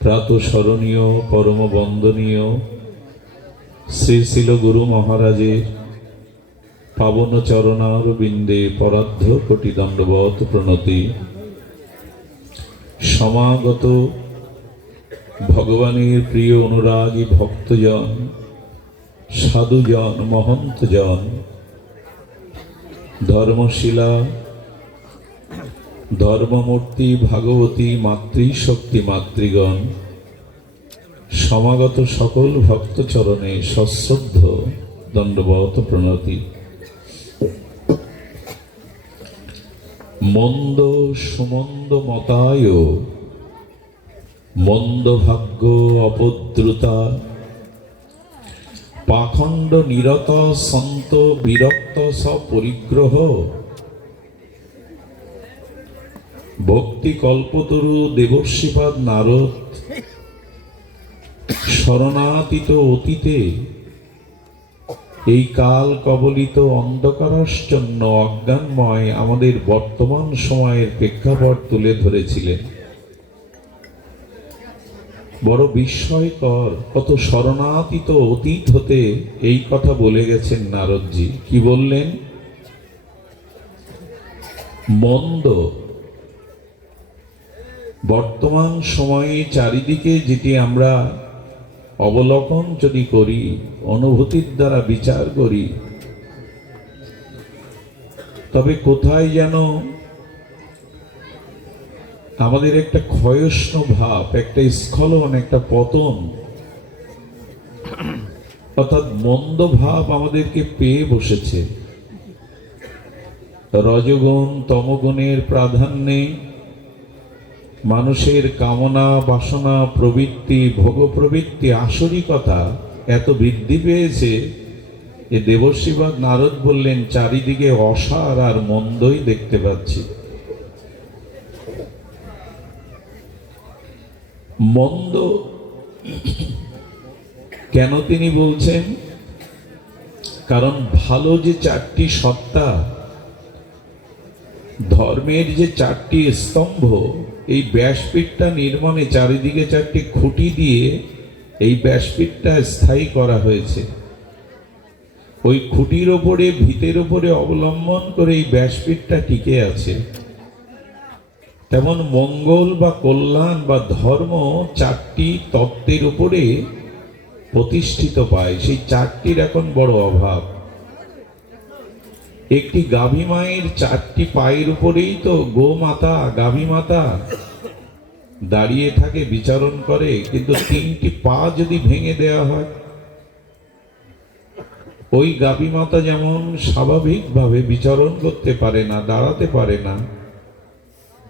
প্রাতঃস্মরণীয় পরম বন্দনীয় শ্রী শিল গুরু মহারাজের পাবন চরণারবিন্দে পরার্ধ কোটি দণ্ডবত প্রণতি। সমাগত ভগবানের প্রিয় অনুরাগী ভক্তজন, সাধুজন, মহন্তজন, ধর্মশিলা ধর্মমূর্তি ভাগবতী মাতৃশক্তি মাতৃগণ, সমাগত সকল ভক্তচরণে সশ্রদ্ধ দণ্ডবত প্রণতি। মন্দ সুমন্দ মতায় মন্দ ভাগ্য অপদ্রুতা, পাখণ্ড নিরত সন্ত বিরক্ত সপরিগ্রহ, ভক্তি কল্পতরু দেবর্ষিপাদ নারদ, শরণাতীত অতীতে এই কাল কবলিত অন্ধকারাচ্ছন্ন অজ্ঞানময় আমাদের বর্তমান সময়ের প্রেক্ষাপট তুলে ধরেছিলেন। বড় বিস্ময়কর, কত শরণাতীত অতীত হতে এই কথা বলে গেছেন নারদজি। কি বললেন? মন্দ বর্তমান সময়ে চারিদিকে যেটি আমরা অবলোকন যদি করি, অনুভূতির দ্বারা বিচার করি, তবে কোথায় যেন আমাদের একটা ক্ষয়ষ্ণু ভাব, একটা স্খলন, একটা পতন, অর্থাৎ মন্দ ভাব আমাদেরকে পেয়ে বসেছে। রজগুণ তমগুণের প্রাধান্যে মানুষের কামনা বাসনা প্রবৃত্তি ভোগ প্রবৃত্তি আসরিকতা এত বৃদ্ধি পেয়েছে, এ দেবর্ষিবাদ নারদ বললেন চারিদিকে অসার আর মন্দই দেখতে পাচ্ছি। মন্দ কেন তিনি বলছেন? কারণ ভালো যে চারটি সত্তা, ধর্মের যে চারটি স্তম্ভ, এই ব্যাসপীঠটা নির্মাণে চারিদিকে চারটি খুঁটি দিয়ে এই ব্যাসপীঠটা স্থায়ী করা হয়েছে। ওই খুঁটির ওপরে, ভিতের ওপরে অবলম্বন করে এই ব্যাসপীঠটা টিকে আছে। তেমন মঙ্গল বা কল্যাণ বা ধর্ম চারটি তত্ত্বের উপরে প্রতিষ্ঠিত পায়। সেই চারটির এখন বড় অভাব। একটি গাভী মায়ের চারটি পায়ের উপরেই তো গোমাতা, গাভী মাতা দাঁড়িয়ে থাকে, বিচরণ করে, কিন্তু তিনটি পা যদি ভেঙে দেওয়া হয়, ওই গাভী মাতা যেমন স্বাভাবিকভাবে বিচরণ করতে পারে না, দাঁড়াতে পারে না,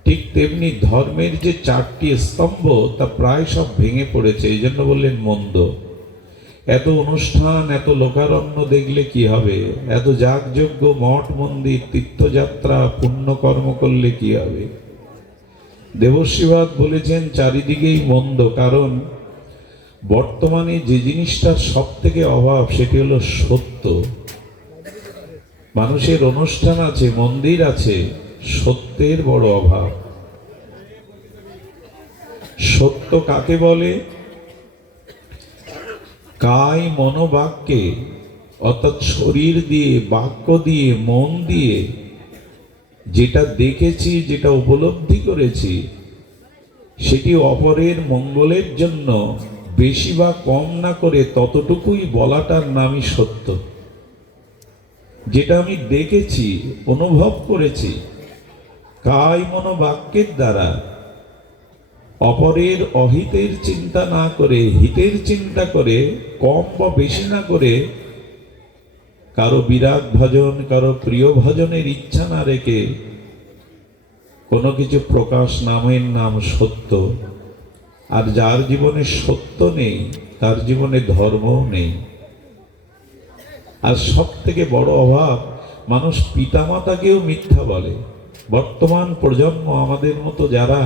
ঠিক তেমনি ধর্মের যে চারটি স্তম্ভ তা প্রায় সব ভেঙে পড়েছে। এই জন্য বললেন মন্দ। এত অনুষ্ঠান, এত লোকারণ্য দেখলে কি হবে? এত যাগযজ্ঞ, মঠ মন্দির, তীর্থযাত্রা, পুণ্যকর্ম করলে কি হবে? দেবর্ষিবাদ বলেছেন চারিদিকেই মন্দ, কারণ বর্তমানে যে জিনিসটার সব থেকে অভাব সেটি হলো সত্য। মানুষের অনুষ্ঠান আছে, মন্দির আছে, সত্যের বড় অভাব। সত্য কাকে বলে? কায় মনোবাক্যে, অর্থাৎ শরীর দিয়ে, বাক্য দিয়ে, মন দিয়ে যেটা দেখেছি, যেটা উপলব্ধি করেছি, সেটি অপরের মঙ্গলের জন্য বেশি বা কম না করে ততটুকুই বলাটার নামই সত্য। যেটা আমি দেখেছি, অনুভব করেছি, কায় মনোবাক্যের দ্বারা অপরের অহিতের চিন্তা না করে, হিতের চিন্তা করে, কম বা বেশি না করে, কারো বিরাগ ভজন, কারো প্রিয় ভজনের ইচ্ছা না রেখে কোনো কিছু প্রকাশ, নামের নাম সত্য। আর যার জীবনে সত্য নেই তার জীবনে ধর্মও নেই। আর সব থেকে বড় অভাব, মানুষ পিতামাতাকেও মিথ্যা বলে। বর্তমান প্রজন্ম, আমাদের মতো যারা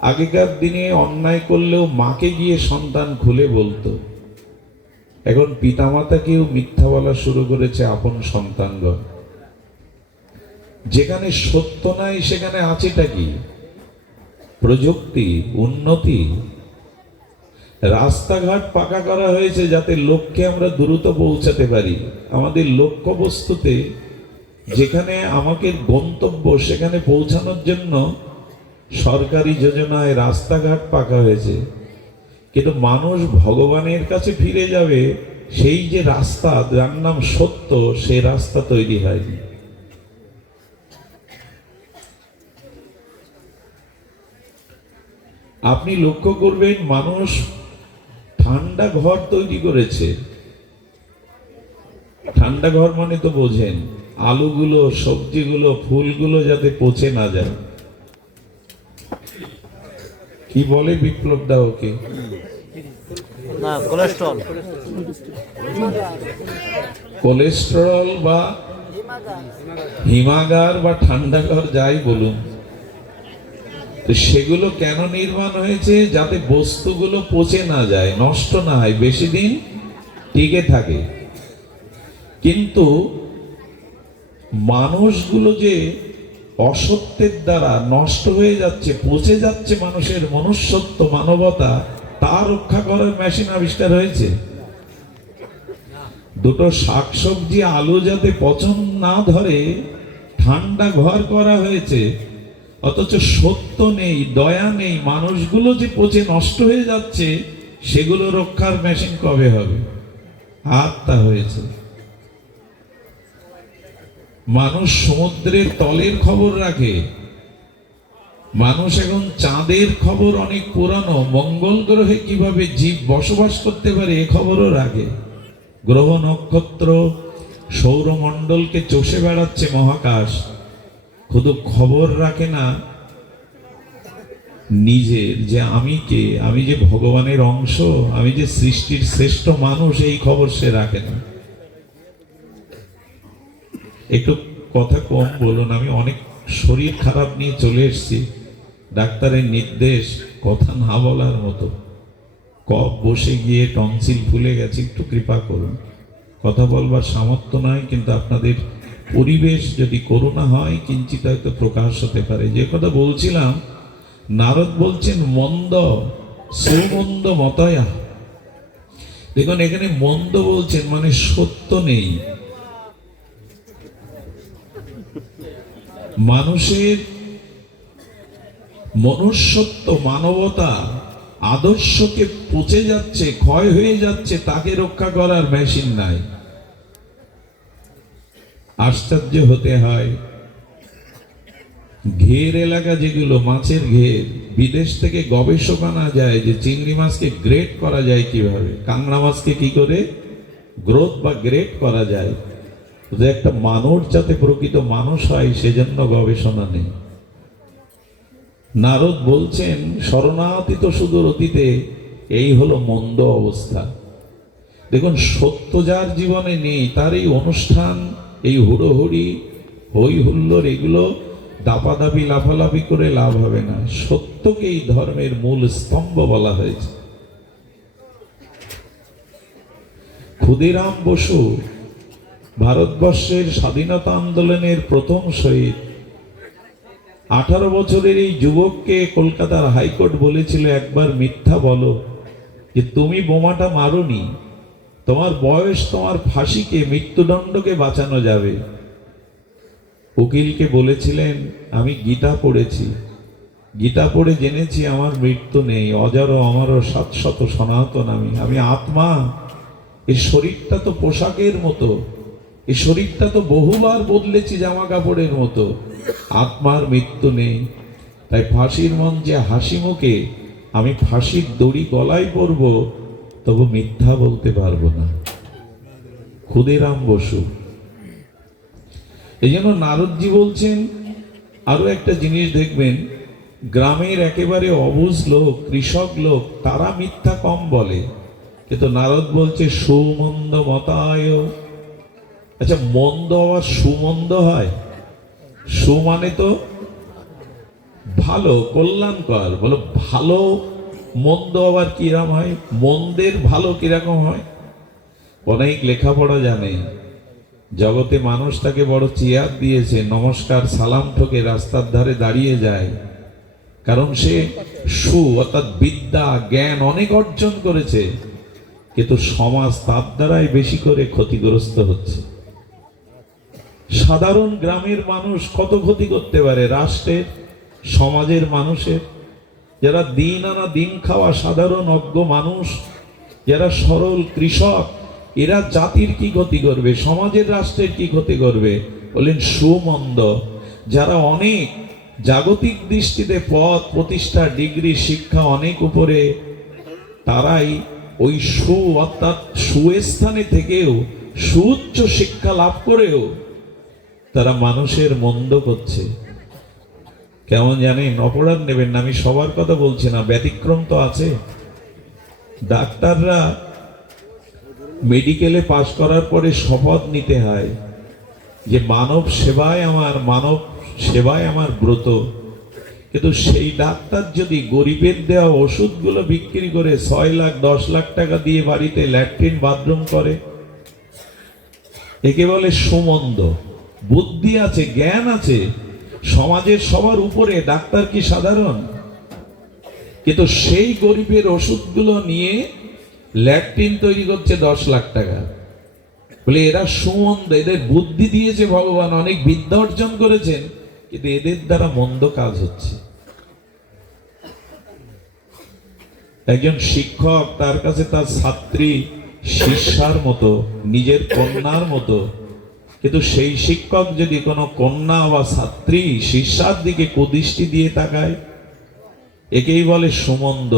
আগেকার দিনে অন্যায় করলেও মাকে গিয়ে সন্তান খুলে বলতো, এখন পিতামাতাকেও মিথ্যা বলা শুরু করেছে আপন সন্তানগণ। যেখানে সত্য নাই সেখানে আছেটা কি? প্রযুক্তি, উন্নতি, রাস্তাঘাট পাকা করা হয়েছে যাতে লক্ষ্যে আমরা দ্রুত পৌঁছাতে পারি। আমাদের লক্ষ্যবস্তুতে যেখানে আমাকে গন্তব্য সেখানে পৌঁছানোর জন্য সরকারি যোজনায় রাস্তাঘাট পাকা হয়েছে, কিন্তু মানুষ ভগবানের কাছে ফিরে যাবে সেই যে রাস্তা, যার নাম সত্য, সেই রাস্তা তৈরি হয়নি। আপনি লক্ষ্য করবেন মানুষ ঠান্ডা ঘর তৈরি করেছে। ঠান্ডা ঘর মানে তো বোঝেন, আলুগুলো, সবজিগুলো, ফুলগুলো যাতে পচে না যায়। কি বলে বিপ্লব দা ওকে? কোলেস্টেরল বা হিমাগার বা ঠান্ডা ঘর যাই বলুন, তো সেগুলো কেন নির্মাণ হয়েছে? যাতে বস্তুগুলো পচে না যায়, নষ্ট না হয়, বেশি দিন টিকে থাকে। কিন্তু মানুষগুলো যে অসত্যের দ্বারা নষ্ট হয়ে যাচ্ছে, পচে যাচ্ছে, মানুষের মনুষ্যত্ব, মানবতা, তা রক্ষা করার মেশিন আবিষ্কার হয়েছে। দুটো শাকসবজি, আলু যাতে পচন না ধরে ঠান্ডা ঘর করা হয়েছে, অথচ সত্য নেই, দয়া নেই, মানুষগুলো যে পচে নষ্ট হয়ে যাচ্ছে সেগুলো রক্ষার মেশিন কবে হবে? তা হয়েছে। মানুষ সমুদ্রের তলের খবর রাখে, মানুষ এখন চাঁদের খবর অনেক পুরানো, মঙ্গল গ্রহে কিভাবে জীব বসবাস করতে পারে এ খবরও রাখে। গ্রহ নক্ষত্র সৌরমণ্ডলকে চষে বেড়াচ্ছে মহাকাশ, শুধু খবর রাখে না নিজের যে আমি কে, আমি যে ভগবানের অংশ, আমি যে সৃষ্টির শ্রেষ্ঠ মানুষ, এই খবর সে রাখে না। একটু কথা কম বলুন, আমি অনেক শরীর খারাপ নিয়ে চলে এসেছি, ডাক্তারের নির্দেশ কথা না বলার মতো, কফ বসে গিয়ে টনসিল ফুলে গেছে, একটু কৃপা করুন। কথা বলবার সামর্থ্য নয়, কিন্তু আপনাদের পরিবেশ যদি করুণা হয় কিঞ্চিত হয়তো প্রকাশ হতে পারে। যে কথা বলছিলাম, নারদ বলছেন মন্দ সুমন্দ মতয়া। দেখুন এখানে মন্দ বলছেন মানে সত্য নেই। মানুষের মনুষ্যত্ব, মানবতা, আদর্শকে পচে যাচ্ছে, ক্ষয় হয়ে যাচ্ছে, তাকে রক্ষা করার মেশিন নাই। আশ্চর্য হতে হয়, ঘের এলাকা যেগুলো মাছের ঘের, বিদেশ থেকে গবেষক আনা যায় যে চিংড়ি মাছকে গ্রেড করা যায় কিভাবে, কাঁকড়া মাছকে কি করে গ্রোথ বা গ্রেড করা যায়, যে একটা মানুষ যাতে প্রকৃত মানুষ হয় সেজন্য গবেষণা নেই। নারদ বলছেন শরণাতীত সুদূর অতীতে এই হলো মন্দ অবস্থা। দেখুন সত্য যার জীবনে নেই তার এই অনুষ্ঠান, এই হুড়োহুড়ি, হই হুল্লোড়, এগুলো দাপাদাপি লাফালাফি করে লাভ হবে না। সত্যকেই ধর্মের মূল স্তম্ভ বলা হয়েছে। ক্ষুদিরাম বসু ভারতবর্ষের স্বাধীনতা আন্দোলনের প্রথম শহীদ। 18 বছরের এই যুবককে কলকাতার হাইকোর্ট বলেছিল, একবার মিথ্যা বলো যে তুমি বোমাটা মারোনি, তোমার বয়স তোমার ফাঁসিকে, মৃত্যুদণ্ডকে বাঁচানো যাবে। উকিলকে বলেছিলেন আমি গীতা পড়েছি, গীতা পড়ে জেনেছি আমার মৃত্যু নেই, অজর অমর শাশ্বত সনাতন আমি আত্মা। এই শরীরটা তো পোশাকের মতো, এই শরীরটা তো বহুবার বদলেছি জামা কাপড়ের মতো, আত্মার মৃত্যু নেই। তাই ফাঁসির মঞ্চে হাসি মুখে আমি ফাঁসির দড়ি গলায় পরব, তবু মিথ্যা বলতে পারবো না। ক্ষুদিরাম বসু। এই জন্য নারদজি বলছেন আরো একটা জিনিস দেখবেন, গ্রামের একেবারে অবুঝ লোক, কৃষক লোক, তারা মিথ্যা কম বলে, কিন্তু নারদ বলছে সুমন্দ মতায়। আচ্ছা মন্দ আবার সুমন্দ হয়? সু মানে তো ভালো, কল্যাণকর, বলো ভালো, মন্দ আবার কিরকম হয়? মন্দের ভালো কিরকম হয়? অনেক লেখাপড়া জানে, জগতে মানুষ তাকে বড় চেয়ার দিয়েছে, নমস্কার সালাম ঠকে রাস্তার ধারে দাঁড়িয়ে যায়, কারণ সে অর্থাৎ বিদ্যা জ্ঞান অনেক অর্জন করেছে, কিন্তু সমাজ তার দ্বারাই বেশি করে ক্ষতিগ্রস্ত হচ্ছে। সাধারণ গ্রামের মানুষ কত ক্ষতি করতে পারে রাষ্ট্রের, সমাজের মানুষের, যারা দিন আনা দিন খাওয়া সাধারণ অজ্ঞ মানুষ, যারা সরল কৃষক, এরা জাতির কি ক্ষতি করবে, সমাজের রাষ্ট্রের কি ক্ষতি করবে? বলেন সুমন্দ। যারা অনেক জাগতিক দৃষ্টিতে পদ প্রতিষ্ঠা ডিগ্রি শিক্ষা অনেক উপরে, তারাই ওই অর্থাৎ সুস্থানে থেকেও সুউচ্চ শিক্ষা লাভ করেও তারা মানুষের মন্দ করছে। কেমন জানেন? অপরাধ নেবেন না, আমি সবার কথা বলছি না, ব্যতিক্রম তো আছে। ডাক্তাররা মেডিকেলে পাশ করার পরে শপথ নিতে হয় যে মানব সেবায় আমার ব্রত। কিন্তু সেই ডাক্তার যদি গরিবের দেওয়া ওষুধগুলো বিক্রি করে 6 লাখ 10 লাখ টাকা দিয়ে বাড়িতে ল্যাট্রিন বাথরুম করে, একে বলে সুমন্দ। বুদ্ধি আছে, জ্ঞান আছে, সমাজের সবার উপরে, ডাক্তার কি সাধারণ? কিন্তু সেই গরিবের ওষুধগুলো নিয়ে ল্যাট্রিন তৈরি করছে 10 লাখ টাকা। বলে এরা সুমন্দ, এদের বুদ্ধি দিয়েছে ভগবান, অনেক বিদ্যা অর্জন করেছেন, কিন্তু এদের দ্বারা মন্দ কাজ হচ্ছে। একজন শিক্ষক, তার কাছে তার ছাত্রী শিষ্যার মতো, নিজের কন্যার মতো, কিন্তু সেই শিক্ষক যদি কোনো কন্যা বা ছাত্রী শিষ্যার দিকে কুদৃষ্টি দিয়ে তাকায়, একেই বলে সুমন্দ।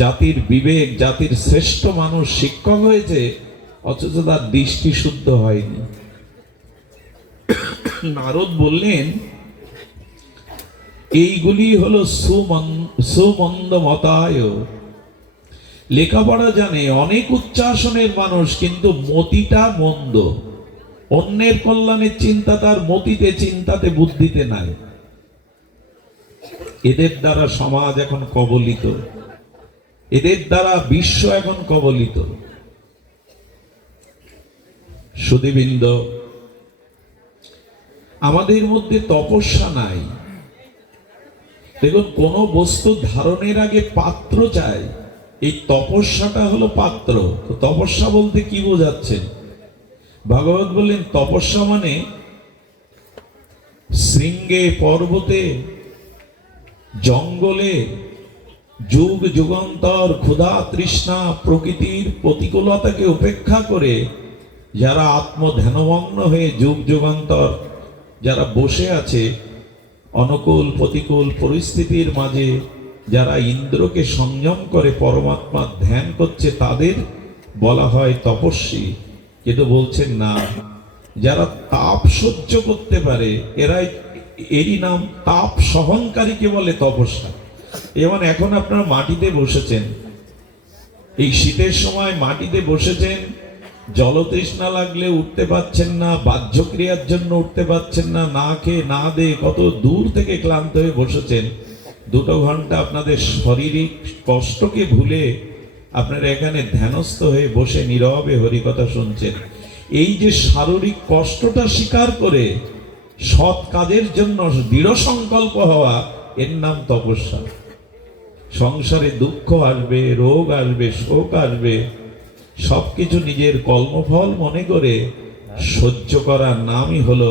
জাতির বিবেক, জাতির শ্রেষ্ঠ মানুষ শিক্ষক হয়েছে, অথচ তার দৃষ্টি শুদ্ধ হয়নি। নারদ বললেন এইগুলি হলো সুমন্দ মতায়। লেখাপড়া জানে, অনেক উচ্চাসনের মানুষ, কিন্তু মতিটা মন্দ। অন্যের কল্যাণের চিন্তা তার মতিতে, চিন্তাতে, বুদ্ধিতে নাই। এদের দ্বারা সমাজ এখন কবলিত, এদের দ্বারা বিশ্ব এখন কবলিত। সুধীবৃন্দ, আমাদের মধ্যে তপস্যা নাই। দেখুন, কোন বস্তু ধারণের আগে পাত্র চাই, এই তপস্যাটা হলো পাত্র। তো তপস্যা বলতে কি বোঝাচ্ছেন? ভাগবত বললেন তপস্যা মানে শৃঙ্গে, পর্বতে, জঙ্গলে, যুগ যুগান্তর ক্ষুধা তৃষ্ণা প্রকৃতির প্রতিকূলতাকে উপেক্ষা করে যারা আত্মধ্যানমগ্ন হয়ে যুগ যুগান্তর যারা বসে আছে, অনুকূল প্রতিকূল পরিস্থিতির মাঝে যারা ইন্দ্রকে সংযম করে পরমাত্মার ধ্যান করছে, তাদের বলা হয় তপস্বী। কিন্তু বলছেন না, যারা তাপ সহ্য করতে পারে এরই নাম তাপ সহনকারীকে বলে তপস্যা। যেমন এখন আপনারা মাটিতে বসেছেন, এই শীতের সময় মাটিতে বসেছেন, জলতৃষ্ণা লাগলে উঠতে পারছেন না, বাহ্যক্রিয়ার জন্য উঠতে পারছেন না, না খেয়ে না দিয়ে কত দূর থেকে ক্লান্ত হয়ে বসেছেন। 2 ঘন্টা আপনাদের শারীরিক কষ্টকে ভুলে আপনারা এখানে ধ্যানস্থ হয়ে বসে নীরবে হরিকথা শুনছেন। এই যে শারীরিক কষ্টটা স্বীকার করে সৎ কাজের জন্য দৃঢ় সংকল্প হওয়া, এর নাম তপস্যা। সংসারে দুঃখ আসবে, রোগ আসবে, শোক আসবে, সবকিছু নিজের কর্মফল মনে করে সহ্য করার নামই হলো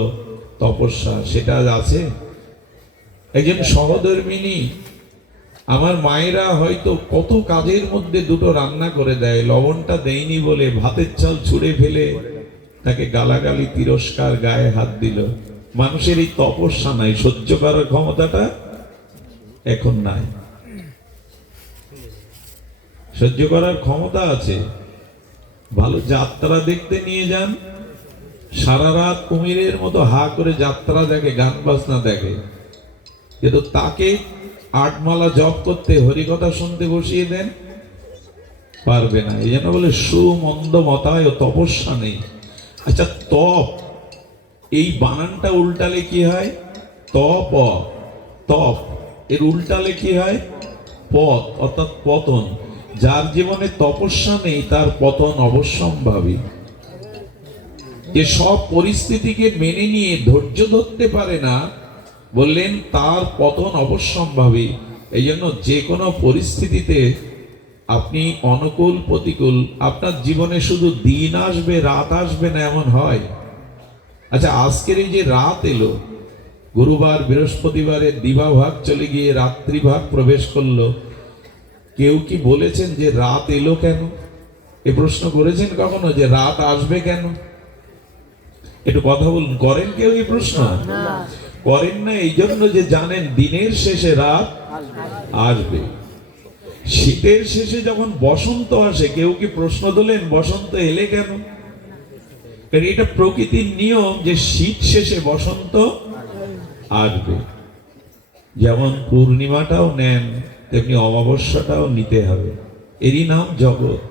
তপস্যা। সেটা আছে। একজন সহধর্মিনী, আমার মায়েরা হয়তো কত কাজের মধ্যে 2টো রান্না করে দেয়, লবণটা দেয়নি বলে ভাতের চাল ছুঁড়ে ফেলে তাকে গালাগালি তিরস্কার, গায়ে হাত দিল। মানুষের এই তপস্যা নাই, সহ্য করার ক্ষমতাটা এখন নাই। সহ্য করার ক্ষমতা আছে। ভালো যাত্রা দেখতে নিয়ে যান, সারা রাত কুমিরের মতো হা করে যাত্রা দেখে, গান বাজনা দেখে, কিন্তু তাকে 8 মালা জপ করতে, হরিকথা শুনতে বসিয়ে দেন, পারবে না। এই জন্য বলে সুমন্দ মতায় তপস্যা নেই। আচ্ছা, তপ, এই বানানটা উল্টালে কি হয়? তপ, তপ, এর উল্টালে কি হয়? পত, অর্থাৎ পতন। যার জীবনে তপস্যা নেই তার পতন অবশ্যম্ভাবী। যে সব পরিস্থিতিকে মেনে নিয়ে ধৈর্য ধরতে পারে না, বললেন তার পতন অবশ্যম্ভাবী। এই জন্য যে কোনো পরিস্থিতিতে আপনি অনুকূল প্রতিকূল, আপনার জীবনে শুধু দিন আসবে রাত আসবে না এমন হয়। আচ্ছা, আজকের এই যে রাত এলো, গুরুবার বৃহস্পতিবারের দিবাভাগ চলে গিয়ে রাত্রিভাগ প্রবেশ করলো, কেউ কি বলেছেন যে রাত এলো কেন? এ প্রশ্ন করেছেন কখনো যে রাত আসবে কেন? একটু কথা বলুন, করেন কেউ এই প্রশ্ন? করেন না। এই জন্য যে জানেন দিনের শেষে রাত আসবে। শীতের শেষে যখন বসন্ত আসে, কেউ কি প্রশ্ন তোলেন বসন্ত এলে কেন? কারণ এটা প্রকৃতির নিয়ম যে শীত শেষে বসন্ত আসবে। যেমন পূর্ণিমাটাও নেন, তেমনি অমাবস্যাটাও নিতে হবে, এরই নাম জগৎ।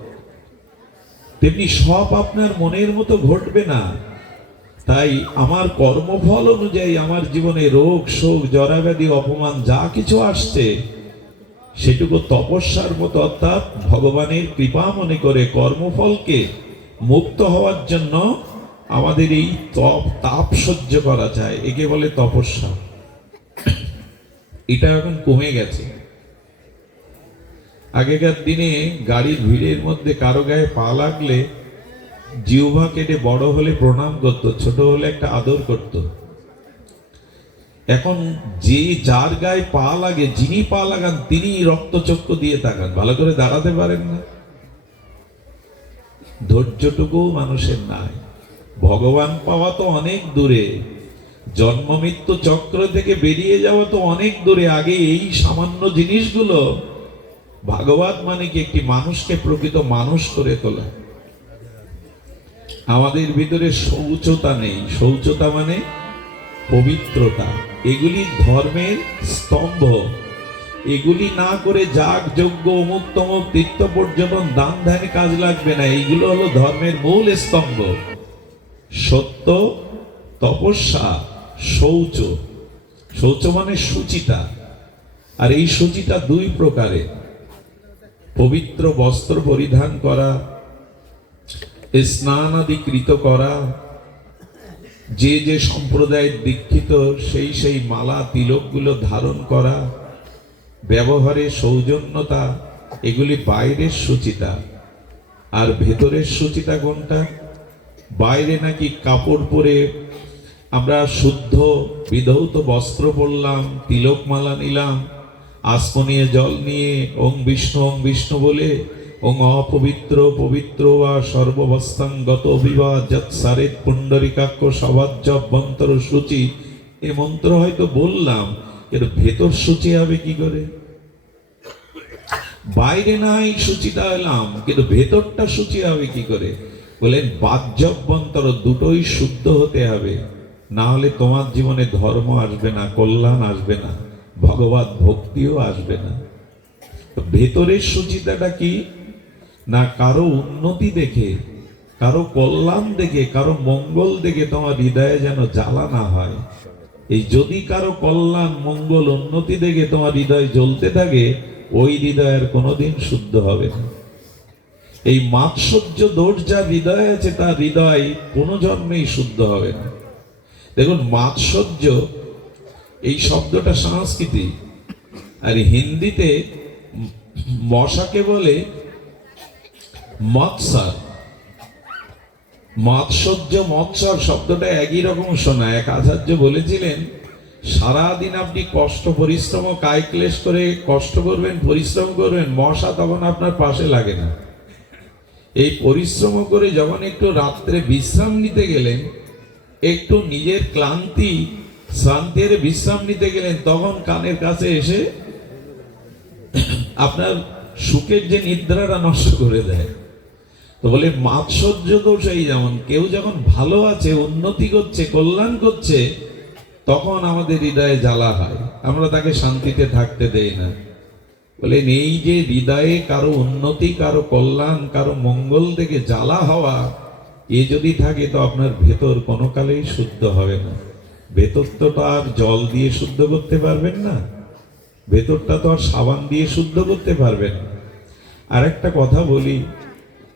তেমনি সব আপনার মনের মতো ঘটবে না। তাই আমার কর্মফল অনুযায়ী আমার জীবনে রোগ শোক জরাব্যাধি অপমান যা কিছু আসছে, সেটুকু তপস্যার মতো, অর্থাৎ ভগবানের কৃপা মনে করে কর্মফলকে মুক্ত হওয়ার জন্য আমাদের এই তাপ সহ্য করা যায়, একে বলে তপস্যা। এটা এখন কমে গেছে। আগেকার দিনে গাড়ির ভিড়ের মধ্যে কারো গায়ে পা লাগলে জিহ্বা কেটে বড় হলে প্রণাম করত, ছোট হলে একটা আদর করত। এখন যে যার গায়ে পা লাগে, যিনি পা লাগান তিনি রক্তচক্ষু দিয়ে তাকান, ভালো করে দাঁড়াতে পারেন না। ধৈর্যটুকু মানুষের নাই। ভগবান পাওয়া তো অনেক দূরে, জন্ম মৃত্যু চক্র থেকে বেরিয়ে যাওয়া তো অনেক দূরে। আগে এই সামান্য জিনিসগুলো, ভাগবত মানে কি? একটি মানুষকে প্রকৃত মানুষ করে তোলা। আমাদের ভিতরে শৌচতা নেই। শৌচতা মানে পবিত্রতা। এগুলি ধর্মের স্তম্ভ। এগুলি না করে যাগ যজ্ঞ অমুক তমুক তীর্থ পর্যটন দান ধ্যানে কাজ লাগবে না। এইগুলো হলো ধর্মের মূল স্তম্ভ। সত্য, তপস্যা, শৌচ। শৌচ মানে শুচিতা। আর এই শুচিতা দুই প্রকারের। পবিত্র বস্ত্র পরিধান করা, স্নান আদি কৃত করা, যে যে সম্প্রদায়ের দীক্ষিত সেই সেই মালা তিলকগুলো ধারণ করা, ব্যবহারে সৌজন্যতা, এগুলি বাইরের শুচিতা। আর ভেতরের শুচিতা কোনটা? বাইরে নাকি কাপড় পরে আমরা শুদ্ধ বিধৌত বস্ত্র পরলাম, তিলক মালা নিলাম, আসমনীয় জল নিয়ে ওং বিষ্ণু বলে ওং অপবিত্র পবিত্র বা সর্ববস্তাঙ্গত বিবাহ যৎ সারেত পুণ্ডরিকাক্ষ সবাজ্জভ্যন্তর সূচি, এ মন্ত্র হয়তো বললাম, কিন্তু ভেতর সূচি হবে কি করে? বাইরে নাই সূচিটা এলাম, কিন্তু ভেতরটা সূচি হবে কি করে? বলেন বাহ্যভ্যন্তর দুটোই শুদ্ধ হতে হবে, না হলে তোমার জীবনে ধর্ম আসবে না, কল্যাণ আসবে না, ভগবত ভক্তিও আসবে না। ভেতরের সুচিতাটা কি? না কারো উন্নতি দেখে, কারো কল্যাণ দেখে, কারো মঙ্গল দেখে তোমার হৃদয়ে যেন জ্বালা না হয়। এই যদি কারো কল্যাণ মঙ্গল উন্নতি দেখে তোমার হৃদয় জ্বলতে থাকে, ওই হৃদয়ের কোনোদিন শুদ্ধ হবে না। এই মাৎসর্য দোষ যার হৃদয়ে আছে, তার হৃদয় কোনো জন্মেই শুদ্ধ হবে না। দেখুন, মাৎসর্য এই শব্দটা সংস্কৃতি, আর হিন্দিতে মশাকে বলে মৎসর। মাৎসর্য মৎসর শব্দটা একই রকম শোনা। এক আচার্য বলেছিলেন, সারাদিন আপনি কষ্ট পরিশ্রম কায় ক্লেশ করে কষ্ট করবেন, পরিশ্রম করবেন, মশা তখন আপনার পাশে লাগে না। এই পরিশ্রম করে যখন একটু রাত্রে বিশ্রাম নিতে গেলেন, একটু নিজের শ্রান্তির বিশ্রাম নিতে গেলেন, তখন কানের কাছে এসে আপনার সুখের যে নিদ্রাটা নষ্ট করে দেয়। তো বলে মাৎসর্য দোষ এই যেমন, কেউ যখন ভালো আছে, উন্নতি করছে, কল্যাণ করছে, তখন আমাদের হৃদয়ে জ্বালা হয়, আমরা তাকে শান্তিতে থাকতে দেই না। বলেন এই যে হৃদয়ে কারো উন্নতি, কারো কল্যাণ, কারো মঙ্গল থেকে জ্বালা হওয়া, এ যদি থাকে তো আপনার ভেতর কোনো কালেই শুদ্ধ হবে না। ভেতরটা তো আর জল দিয়ে শুদ্ধ করতে পারবেন না, ভেতরটা তো আর সাবান দিয়ে শুদ্ধ করতে পারবেন না। আর একটা কথা বলি,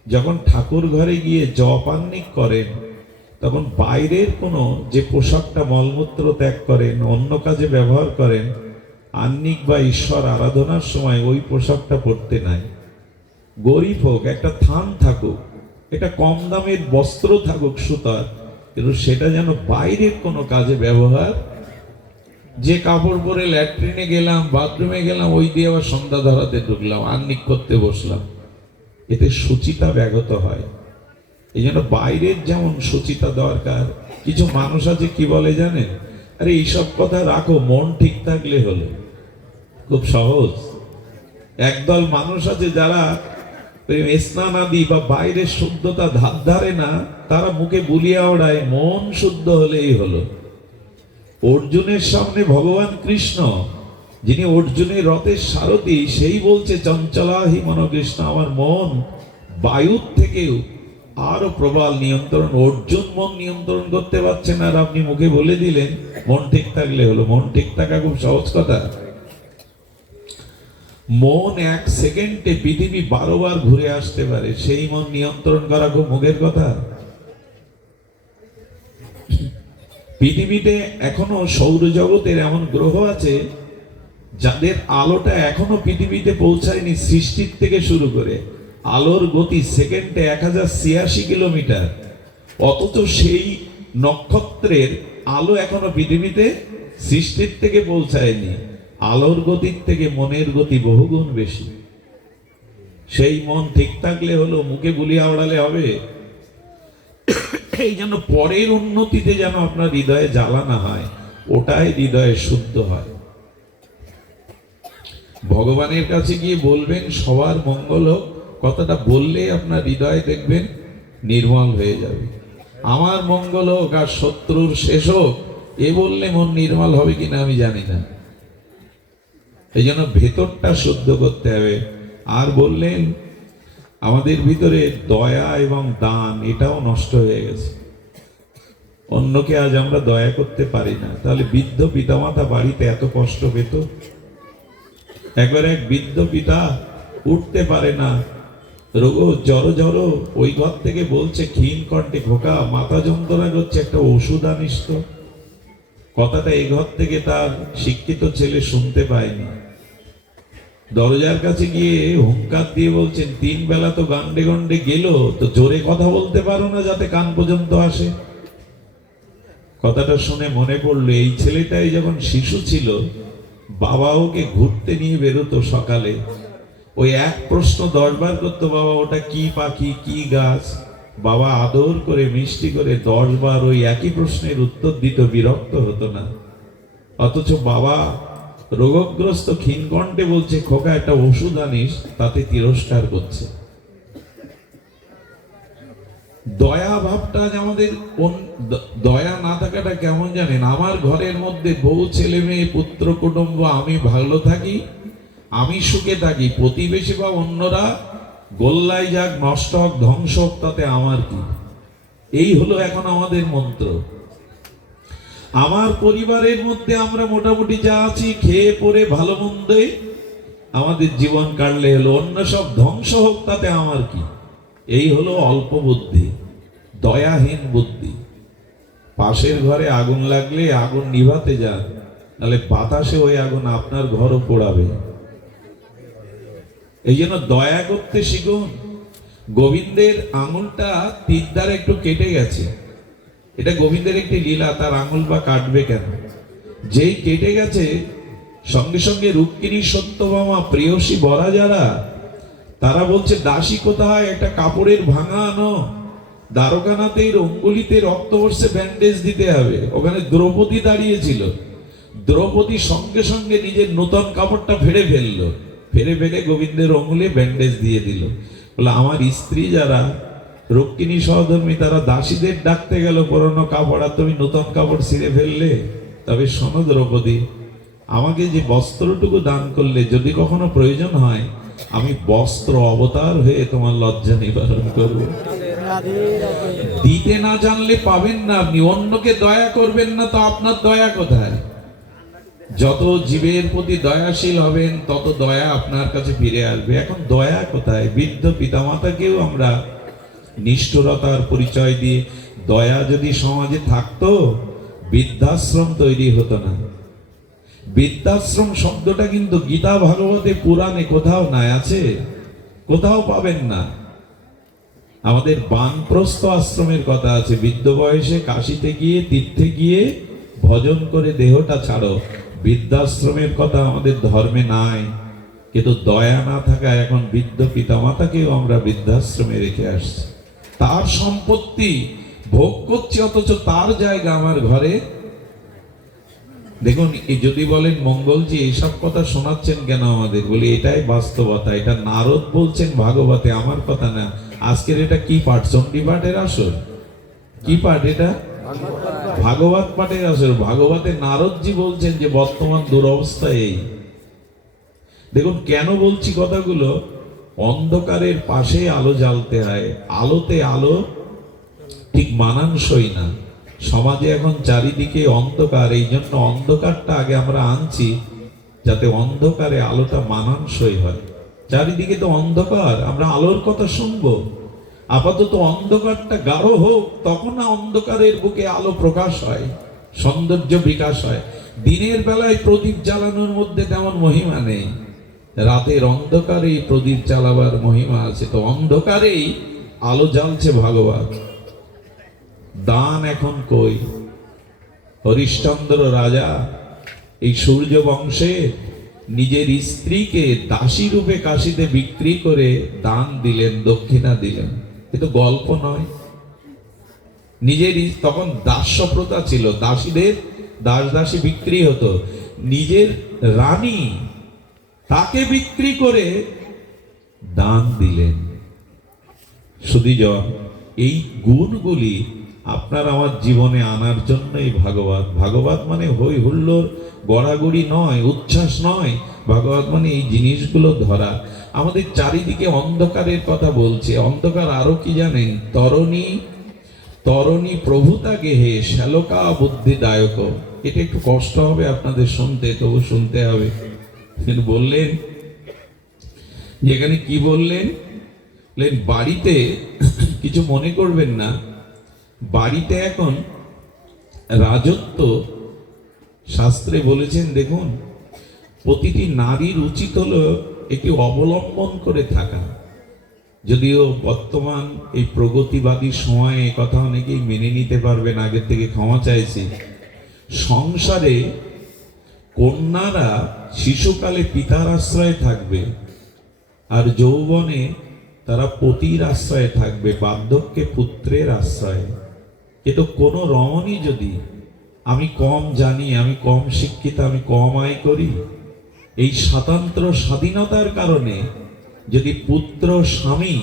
যখন ঠাকুর ঘরে গিয়ে জপ আহ্নিক করেন, তখন বাইরের কোনো যে পোশাকটা মলমূত্র ত্যাগ করেন, অন্য কাজে ব্যবহার করেন, আহ্নিক বা ঈশ্বর আরাধনার সময় ওই পোশাকটা পরতে নাই। গরিব হোক, একটা থান থাকুক, এটা কম দামের বস্ত্র থাকুক সুতার, কিন্তু সেটা যেন বাইরের কোনো কাজে ব্যবহার। যে কাপড় পরে ল্যাট্রিনে গেলাম, বাথরুমে গেলাম, ওই দিয়ে আবার সন্ধ্যা ধরাতে ঢুকলাম, আহ্নিক করতে বসলাম, এতে শুচিতা ব্যাহত হয়। এই জন্য বাইরের যেমন শুচিতা দরকার। কিছু মানুষ আছে কি বলে জানেন, আরে এইসব কথা রাখো, মন ঠিক থাকলে হলো। খুব সহজ। একদল মানুষ আছে যারা স্নান আদি বা বাইরের শুদ্ধতা ধার ধারে না, তারা মুখে বুলিয়া ওড়ায় মন শুদ্ধ হলেই হলো। অর্জুনের সামনে ভগবান কৃষ্ণ, যিনি অর্জুনের রথের সারথি, সেই বলছে চঞ্চলাহি মনকৃষ্ণ, আমার মন বায়ুর থেকেও আরো প্রবল নিয়ন্ত্রণ। অর্জুন মন নিয়ন্ত্রণ করতে পারছেন, আর আপনি মুখে বলে দিলেন মন ঠিক থাকলে হলো। মন ঠিক থাকা খুব সহজ কথা। মন এক সেকেন্ডে পৃথিবী 12 বার ঘুরে আসতে পারে, সেই মন নিয়ন্ত্রণ করা খুব মুখের কথা। পৃথিবীতে এখনো সৌরজগতের এমন গ্রহ আছে যাদের আলোটা এখনো পৃথিবীতে পৌঁছায়নি। সৃষ্টির থেকে শুরু করে আলোর গতি সেকেন্ডে 1086 কিলোমিটার, অথচ সেই নক্ষত্রের আলো এখনো পৃথিবীতে সৃষ্টির থেকে পৌঁছায়নি। আলোর গতির থেকে মনের গতি বহুগুণ বেশি। সেই মন ঠিক থাকলে হলো, মুখে বুলিয়া ওড়ালে হবে। এই জন্য পরের উন্নতিতে যেন আপনার হৃদয়ে জ্বালা না হয়, ওটাই হৃদয়ে শুদ্ধ হয়। ভগবানের কাছে গিয়ে বলবেন সবার মঙ্গল হোক, কথাটা বললে আপনার হৃদয় দেখবেন নির্মল হয়ে যাবে। আমার মঙ্গল হোক আর শত্রুর শেষ হোক, এ বললে মন নির্মল হবে কিনা আমি জানি না। এই জন্য ভেতরটা শুদ্ধ করতে হবে। আর বললেন আমাদের ভিতরে দয়া এবং দান, এটাও নষ্ট হয়ে গেছে। অন্যকে আজ আমরা দয়া করতে পারি না। তাহলে বৃদ্ধ পিতামাতা বাড়িতে এত কষ্ট পেত। একবার এক বৃদ্ধ পিতা উঠতে পারে না, রোগ জড়ো জড়ো, ওই ঘর থেকে বলছে ক্ষীণ কণ্ঠে, খোকা মাথা যন্ত্রণা করছে, একটা ওষুধ আনিস তো। কথাটা এই ঘর থেকে তার শিক্ষিত ছেলে শুনতে পায়নি। দরজার কাছে গিয়ে হুঙ্কার দিয়ে বলছেন, 3 বেলা তো গান্ডে গন্ডে গেল, তো জোরে কথা বলতে পারো না যাতে কান পর্যন্ত আসে। কথাটা শুনে মনে পড়লো, এই ছেলেটাই যখন শিশু ছিল, বাবা ওকে ঘুরতে নিয়ে বেরোতো সকালে, ওই এক প্রশ্ন 10 বার করতো, বাবা ওটা কি পাখি, কি গাছ। বাবা আদর করে মিষ্টি করে 10 বার ওই একই প্রশ্নের উত্তর দিত, বিরক্ত হতো না। অথচ বাবা রোগগ্রস্ত ক্ষীণকণ্ঠে বলছে, খোকা একটা ওষুধ আনিস, তাতে তিরস্কার করছে। দয়া ভাবটা আমাদের, দয়া না থাকাটা কেমন জানেন, আমার ঘরের মধ্যে বউ ছেলে মেয়ে পুত্র কুটুম্ব, আমি ভালো থাকি, আমি সুখে থাকি, প্রতিবেশী বা অন্যরা গোল্লায় যাক, নষ্ট হোক, ধ্বংস হোক, তাতে আমার কি। এই হলো এখন আমাদের মন্ত্র। আমার পরিবারের মধ্যে আমরা মোটামুটি যা আছি, খেয়ে পরে ভালো মন্দে আমাদের জীবন কাটলে হলো, অন্য সব ধ্বংস হোক, তাতে আমার কি। এই হলো অল্প বুদ্ধি, দয়াহীন বুদ্ধি। পাশের ঘরে আগুন লাগলে আগুন নিভাতে যান, তাহলে বাতাসে ওই আগুন আপনার ঘরও পোড়াবে। এই জন্য দয়া করতে শিখুন। গোবিন্দের আঙুলটা তীর দ্বারা একটু কেটে গেছে, এটা গোবিন্দের একটি লীলা, তার আঙুল বা কাটবে কেন? যেই কেটে গেছে, সঙ্গে সঙ্গে রুক্মিণী সত্যভামা প্রেয়সী বরা যারা, তারা বলছে, দাসী কোথায়, একটা কাপড়ের ভাঙা আনো, দ্বারকানাথের অঙ্গুলিতে রক্ত পড়ছে, ব্যান্ডেজ দিতে হবে। ওখানে দ্রৌপদী দাঁড়িয়েছিল, দ্রৌপদী সঙ্গে সঙ্গে নিজের নূতন কাপড়টা ফেলে ফেললো, ফেলে ফেলে গোবিন্দের অঙ্গুলে ব্যান্ডেজ দিয়ে দিল। বলে আমার স্ত্রী যারা রুক্মিণী সহধর্মী, তারা দাসীদের ডাকতে গেল পুরনো কাপড়, আর তুমি নূতন কাপড় ছিঁড়ে ফেললে। তবে শোনো দ্রৌপদী, আমাকে যে বস্ত্রটুকু দান করলে, যদি কখনো প্রয়োজন হয় আমি বস্ত্র অবতার হয়ে তোমার লজ্জা নিবারণ করব। দিতে না জানলে পাবেন না আপনি। অন্যকে দয়া করবেন না তো আপনার দয়া কোথায়? যত জীবের প্রতি দয়াশীল হবেন, তত দয়া আপনার কাছে ফিরে আসবে। এখন দয়া কোথায়? বৃদ্ধ পিতামাতাকেও আমরা নিষ্ঠুরতার পরিচয় দিয়ে, দয়া যদি সমাজে থাকতো, বৃদ্ধাশ্রম তৈরি হতো না। বৃদ্ধাশ্রম শব্দটা কিন্তু গীতা ভাগবতে পুরাণে কোথাও নাই, আছে? কোথাও পাবেন না। আমাদের বানপ্রস্থ আশ্রমের কথা আছে, বৃদ্ধ বয়সে কাশিতে গিয়ে তীর্থে গিয়ে ভজন করে দেহটা ছাড়ো। বৃদ্ধাশ্রমের কথা আমাদের ধর্মে নাই, কিন্তু দয়া না থাকায় এখন বৃদ্ধ পিতামাতাকেও আমরা বৃদ্ধাশ্রমে রেখে আসছি। তার সম্পত্তি ভোগ করছি, অথচ তার জায়গা আমার ঘরে। দেখুন, যদি বলেন মঙ্গলজি এইসব কথা শোনাচ্ছেন কেন আমাদের, বলি এটাই বাস্তবতা। এটা নারদ বলছেন ভাগবতে, আমার কথা না। আজকের এটা কি পাঠ? চণ্ডী পাঠের আসর? কি পাঠ এটা? ভাগবত পাঠের আসর। ভাগবতে নারদজি বলছেন যে বর্তমান দুরবস্থা এই। দেখুন কেন বলছি কথাগুলো। অন্ধকারের পাশে আলো জ্বালতে হয়, আলোতে আলো ঠিক মানানসই না। সমাজে এখন চারিদিকে অন্ধকার, এই জন্য অন্ধকারটা আগে আমরা আনছি যাতে অন্ধকারে আলোটা মানানসই হয়। চারিদিকে তো অন্ধকার, আমরা আলোর কথা শুনবো। আপাতত অন্ধকারটা গাঢ় হোক, তখন না অন্ধকারের বুকে আলো প্রকাশ হয়, সৌন্দর্য বিকাশ হয়। দিনের বেলায় প্রদীপ জ্বালানোর মধ্যে তেমন মহিমা নেই, রাতের অন্ধকারেই প্রদীপ জ্বালাবার মহিমা আছে। তো অন্ধকারেই আলো জ্বালছে ভাগবত। দান এখন কই? হরিশ্চন্দ্র রাজা এই সূর্য বংশে নিজের স্ত্রীকে দাসী রূপে কাশীতে বিক্রি করে দান দিলেন, দক্ষিণা দিলেন। কিন্তু গল্প নয়। নিজের তখন দাস্য প্রথা ছিল, দাসীদের দাস দাসী বিক্রি হতো। নিজের রানী তাকে বিক্রি করে দান দিলেন। সুধীজন, এই গুণগুলি আপনার আমার জীবনে আনার জন্যই ভাগবত। ভাগবত মানে হই হুল্লোর গড়াগড়ি নয়, উচ্ছ্বাস নয়। ভাগবত মানে এই জিনিসগুলো ধরা। আমাদের চারিদিকে অন্ধকারের কথা বলছে। অন্ধকার আরো কি জানেন? তরণী তরণী প্রভুতা গেহে শ্যালকা বুদ্ধিদায়ক। এটা একটু কষ্ট হবে আপনাদের শুনতে, তবু শুনতে হবে। তিনি বললেন, যেখানে কি বললেন, বাড়িতে কিছু মনে করবেন না, বাড়িতে এখন রাজত্ব শাস্ত্রে বলেছেন, দেখুন প্রতিটি নারীর উচিত হলো একে অবলম্বন করে থাকা। যদিও বর্তমান এই প্রগতিবাদী সময়ে কথা অনেকেই মেনে নিতে পারবেন, আগের থেকে ক্ষমা চাইছি। সংসারে কন্যারা শিশুকালে পিতার আশ্রয়ে থাকবে, আর যৌবনে তারা পতির আশ্রয়ে থাকবে, বার্ধক্যে পুত্রের আশ্রয়ে। কিন্তু কোন রমণী যদি আমি কম জানি, আমি কম শিক্ষিত, আমি কম আয় করি, এই স্বাতন্ত্র স্বাধীনতার কারণে যদি পুত্র স্বামী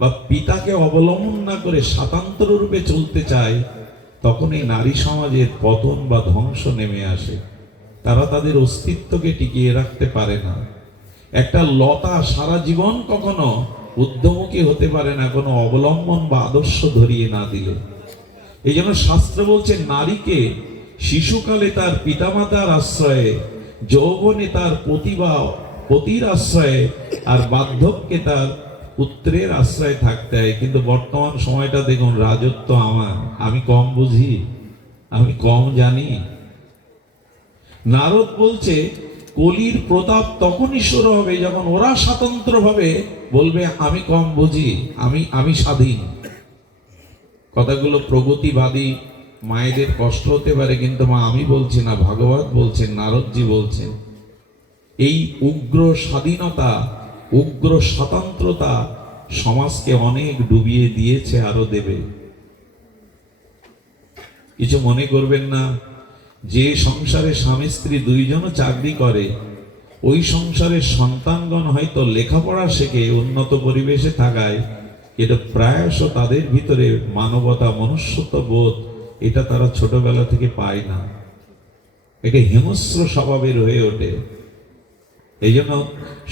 বা পিতাকে অবলম্বন না করে স্বাতন্ত্র রূপে চলতে চায়, তখন এই নারী সমাজের পতন বা ধ্বংস নেমে আসে। তারা তাদের অস্তিত্বকে টিকিয়ে রাখতে পারে না। একটা লতা সারা জীবন কখনো ঊর্ধ্বমুখী হতে পারে না কোনো অবলম্বন বা আদর্শ ধরিয়ে না দিলে। এই জন্য শাস্ত্র বলছে, নারীকে শিশুকালে তার পিতামাতার আশ্রয়ে, যৌবনে তার পতির আশ্রয়ে, আর বার্ধক্যে তার পুত্রের আশ্রয়ে থাকতে হয়। কিন্তু বর্তমান সময়টা দেখুন, রাজত্ব আমার, আমি কম বুঝি, আমি কম জানি। নারদ বলছে, কলির প্রতাপ তখনই শুরু হবে যখন ওরা স্বতন্ত্রভাবে বলবে আমি কম বুঝি, আমি স্বাধীন। কথাগুলো প্রগতিবাদী মায়েদের কষ্ট হতে পারে, কিন্তু মা আমি বলছি না, ভাগবত বলছেন, নারদজি বলছেন। এই উগ্র স্বাধীনতা, উগ্র স্বতন্ত্রতা সমাজকে অনেক ডুবিয়ে দিয়েছে, আরো দেবে। কিছু মনে করবেন না। যে সংসারে স্বামী স্ত্রী দুইজনও চাকরি করে, ওই সংসারের সন্তানগণ হয়তো লেখাপড়া শেখে, উন্নত পরিবেশে থাকায়, এটা প্রায়শ তাদের ভিতরে মানবতা, মনুষ্যত্ব বোধ, এটা তারা ছোটবেলা থেকে পায় না। এটা হিংস্র স্বভাবের হয়ে ওঠে। এই জন্য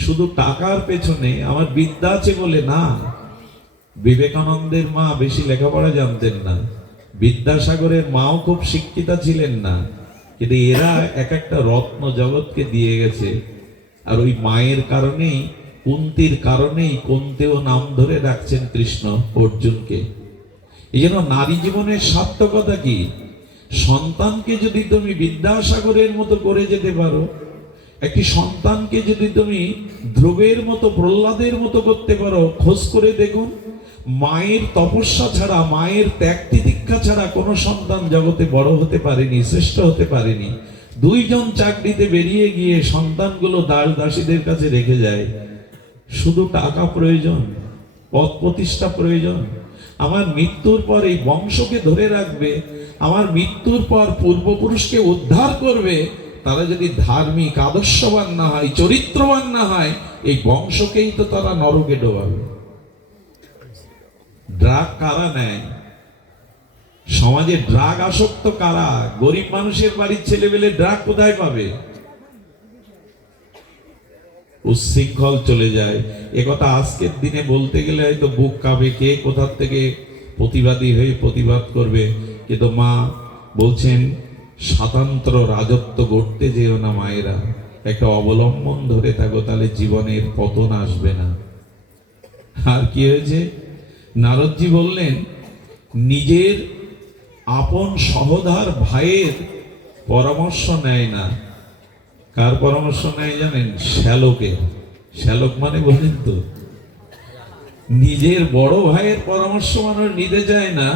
শুধু টাকার পেছনে আমার বিদ্যা আছে বলে না। বিবেকানন্দের মা বেশি লেখাপড়া জানতেন না, বিদ্যাসাগরের মাও খুব শিক্ষিতা ছিলেন না, কিন্তু এরা এক একটা রত্ন জগৎকে দিয়ে গেছে। আর ওই মায়ের কারণেই, কুন্তির কারণেই কুন্তেও নাম ধরে রাখছেন কৃষ্ণ অর্জুনকে। এই জন্য নারী জীবনের সার্থকতা কি? সন্তানকে যদি তুমি বিদ্যাসাগরের মতো করে যেতে পারো, একটি সন্তানকে যদি তুমি ধ্রুবের মতো, প্রহ্লাদের মতো করতে পারো, খোঁজ করে দেখুন, মায়ের তপস্যা ছাড়া, মায়ের ত্যাগ তিতিক্ষা ছাড়া কোনো সন্তান জগতে বড় হতে পারেনি, শ্রেষ্ঠ হতে পারেনি। দুইজন চাকরিতে বেরিয়ে গিয়ে সন্তানগুলো দাস দাসীদের কাছে রেখে যায়। শুধু টাকা প্রয়োজন, পদ প্রতিষ্ঠা প্রয়োজন। আমার মৃত্যুর পর এই বংশকে ধরে রাখবে, আমার মৃত্যুর পর পূর্বপুরুষকে উদ্ধার করবে, তারা যদি ধার্মিক আদর্শবান না হয়, চরিত্রবান না হয়, এই বংশকেই তো তারা নরকে ডোবাবে। ড্রাগ কারা নেয়? সমাজে ড্রাগ আসক্ত কারা? গরিব মানুষের বাড়ির ছেলেবেলে ড্রাগ কোথায় পাবে? উচ্ছৃঙ্খল চলে যায়। একথা আজকের দিনে বলতে গেলে হয়তো বুক কাঁপে, কে কোথার থেকে প্রতিবাদী হয়ে প্রতিবাদ করবে। কিন্তু মা বলছেন, স্বাতন্ত্র রাজত্ব গড়তে যেও না মায়েরা, একটা অবলম্বন ধরে থাকো, তাহলে জীবনের পতন আসবে না। আর কি হয়েছে? নারদজি বললেন, নিজের আপন সহোদর ভাইয়ের পরামর্শ নেয় না। কার পরামর্শ নেয় জানেন? শ্যালকের। শ্যালক মানে বলেন তো, নিজের বড় ভাইয়ের পরামর্শ মানুষ নিতে চায় না।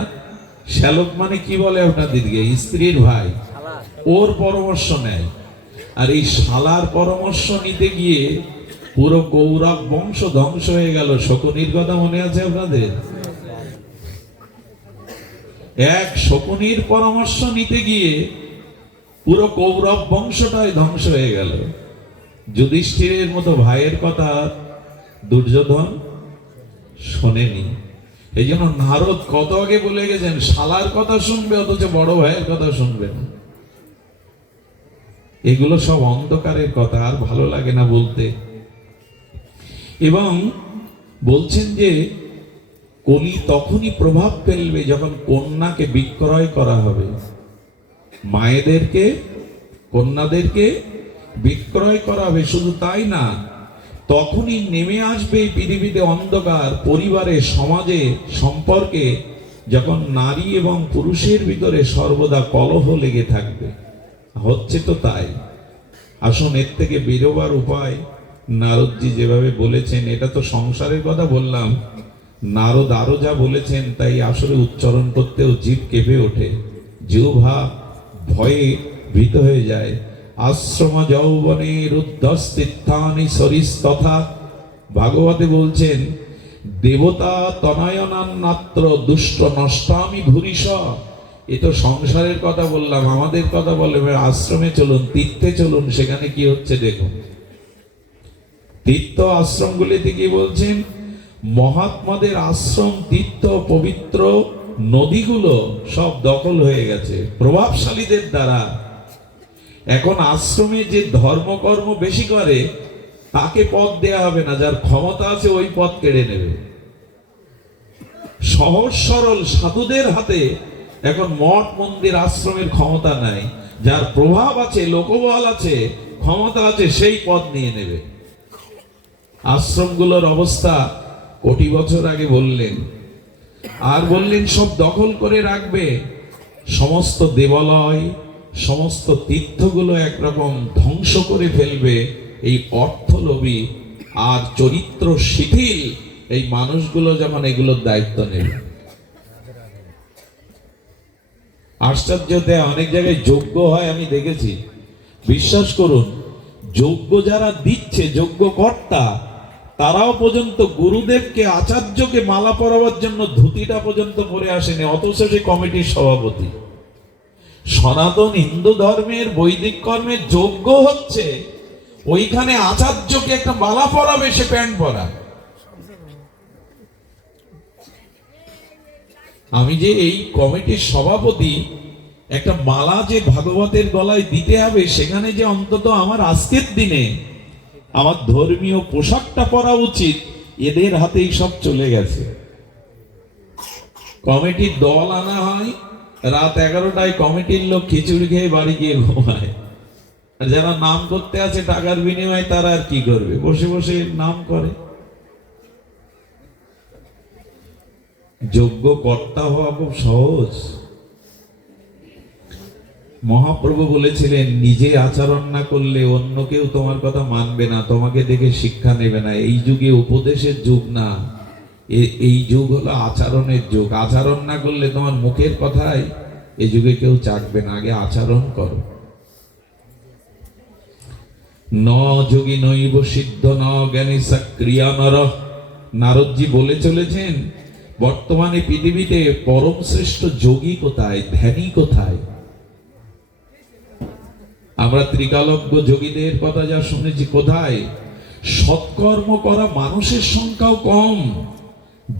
শ্যালক মানে কি বলে আপনাদেরকে? স্ত্রীর ভাই, ওর পরামর্শ নেয়। আর এই শালার পরামর্শ নিতে গিয়ে পুরো কৌরব বংশ ধ্বংস হয়ে গেল। শকুনির কথা মনে আছে আপনাদের? এক শকুনির পরামর্শ নিতে গিয়ে পুরো কৌরব বংশটাই ধ্বংস হয়ে গেল। যুধিষ্ঠিরের মতো ভাইয়ের কথা দুর্যোধন শোনেনি। এই জন্য নারদ কত আগে বলে গেছেন, শালার কথা শুনবে অথচ বড় ভাইয়ের কথা শুনবে না। এগুলো সব অন্ধকারের কথা, আর ভালো লাগে না বলতে। এবং বলছেন যে কলি তখনই প্রভাব ফেলবে যখন কন্যাকে বিক্রয় করা হবে। মায়েদেরকে, কন্যাদেরকে বিক্রয় করা হবে। শুধু তাই না, তখনই নেমে আসবে এই পৃথিবীতে অন্ধকার। পরিবারে, সমাজে, সম্পর্কে যখন নারী এবং পুরুষের ভিতরে সর্বদা কলহ লেগে থাকবে। হচ্ছে তো তাই। আসুন, এর থেকে বেরোবার উপায় নারদজি যেভাবে বলেছেন, এটা তো সংসারের কথা বললাম, নারদ আরো যা বলেছেন তাই আসলে উচ্চারণ করতেও জিভ কেঁপে ওঠে, জিহ্বা ভয়ে ভীত হয়ে যায়। আশ্রম যৌবনের উদ্ধস্তিত্থানি সরিস্তথা। ভাগবতে বলছেন, দেবতা তনয়নান্নাত্র দুষ্ট নষ্টামি ভূরিশ। এ তো সংসারের কথা বললাম, আমাদের কথা বলে আশ্রমে চলুন, তীর্থে চলুন, সেখানে কি হচ্ছে দেখুন। তীর্থ আশ্রমগুলিতে কি বলছেন? মহাত্মাদের আশ্রম, তীর্থ, পবিত্র নদীগুলো সব দখল হয়ে গেছে প্রভাবশালীদের দ্বারা। এখন আশ্রমে যে ধর্মকর্ম বেশি করে তাকে পদ দেয়া হবে না, যার ক্ষমতা আছে ওই পদ কেড়ে নেবে। সহজ সরল সাধুদের হাতে এখন মঠ মন্দির আশ্রমের ক্ষমতা নাই। যার প্রভাব আছে, লোকবল আছে, ক্ষমতা আছে, সেই পদ নিয়ে নেবে। আশ্রমগুলোর অবস্থা কোটি বছর আগে বললেন। আর বললেন সব দখল করে রাখবে। সমস্ত দেবালয়, সমস্ত তীর্থগুলো একরকম ধ্বংস করে ফেলবে এই অর্থলোভী আর চরিত্র শিথিল এই মানুষগুলো যখন এগুলোর দায়িত্ব নেবে। আশ্চর্যতে অনেক জায়গায় যজ্ঞ হয়, আমি দেখেছি। বিশ্বাস করুন, যজ্ঞ যারা দিচ্ছে, যজ্ঞ কর্তা, তারাও পর্যন্ত গুরুদেবকে, আচার্যকে মালা পরাবার জন্য ধুতিটা পর্যন্ত পরে আসেনি, অথচ সে কমিটির সভাপতি। সনাতন হিন্দু ধর্মের বৈদিক কর্মের যজ্ঞ হচ্ছে, ওইখানে আচার্যকে একটা মালা পরাবে, সে প্যান্ট পরা। আমি যে এই কমিটির সভাপতি, একটা মালা যে ভাগবতের গলায় দিতে হবে, সেখানে যে অন্তত আমার আজকের দিনে আমার ধর্মীয় পোশাকটা পরা উচিত, এদের হাতেই সব চলে গেছে। কমিটির দল আনা হয়, রাত 11টায় কমিটির লোক খিচুড়ি খেয়ে বাড়ি গিয়ে ঘুমায়। আর যারা নাম করতে আছে টাকার বিনিময়ে, তারা আর কি করবে? বসে বসে নাম করে। যোগ্য কর্তা হওয়া খুব সহজ। মহাপ্রভু বলেছিলেন, নিজে আচরণ না করলে অন্য কেউ তোমার কথা মানবে না, তোমাকে দেখে শিক্ষা নেবে না। এই যুগে উপদেশের যুগ না, এই যুগ হলো আচরণের যুগ। আচরণ না করলে তোমার মুখের কথাই এই যুগে কেউ চাকবে না, আগে আচরণ করো। ন যোগী নৈব সিদ্ধ ন জ্ঞানী সক্রিয়া নর। নারদজি বলে চলেছেন, বর্তমানে পৃথিবীতে পরম শ্রেষ্ঠ যোগী কোথায়, ধ্যানী কোথায়? আমরা ত্রিকালজ্ঞ যোগীদের কথা যা শুনেছি, কোথায়? সৎকর্ম করা মানুষের সংখ্যাও কম।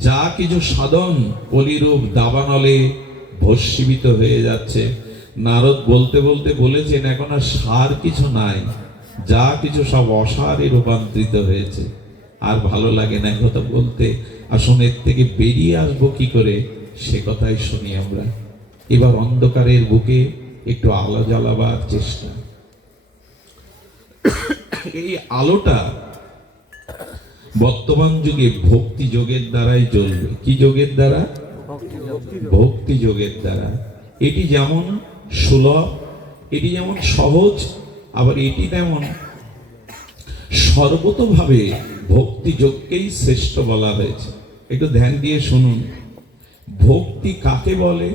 যা কিছু সাধন কলিরূপ দাবানলে ভস্মীভূত হয়ে যাচ্ছে। নারদ বলতে বলতে বলেছেন, এখন আর সার কিছু নাই, যা কিছু সব অসারে রূপান্তরিত হয়েছে। আর ভালো লাগে না কথা বলতে। আসুন এর থেকে বেরিয়ে আসবো কি করে, সে কথাই শুনি আমরা। এবার অন্ধকারের বুকে একটু আলো জ্বালাবার চেষ্টা। এই আলোটা বর্তমান যুগে ভক্তি যোগের দ্বারাই জ্বলবে। কি যোগের দ্বারা? ভক্তি যোগের দ্বারা। এটি যেমন সুলভ, এটি যেমন সহজ, আবার এটি তেমন সর্বতোভাবে ভক্তি যোগকেই শ্রেষ্ঠ বলা হয়েছে। একটু ধ্যান দিয়ে শুনুন, ভক্তি কাকে বলে,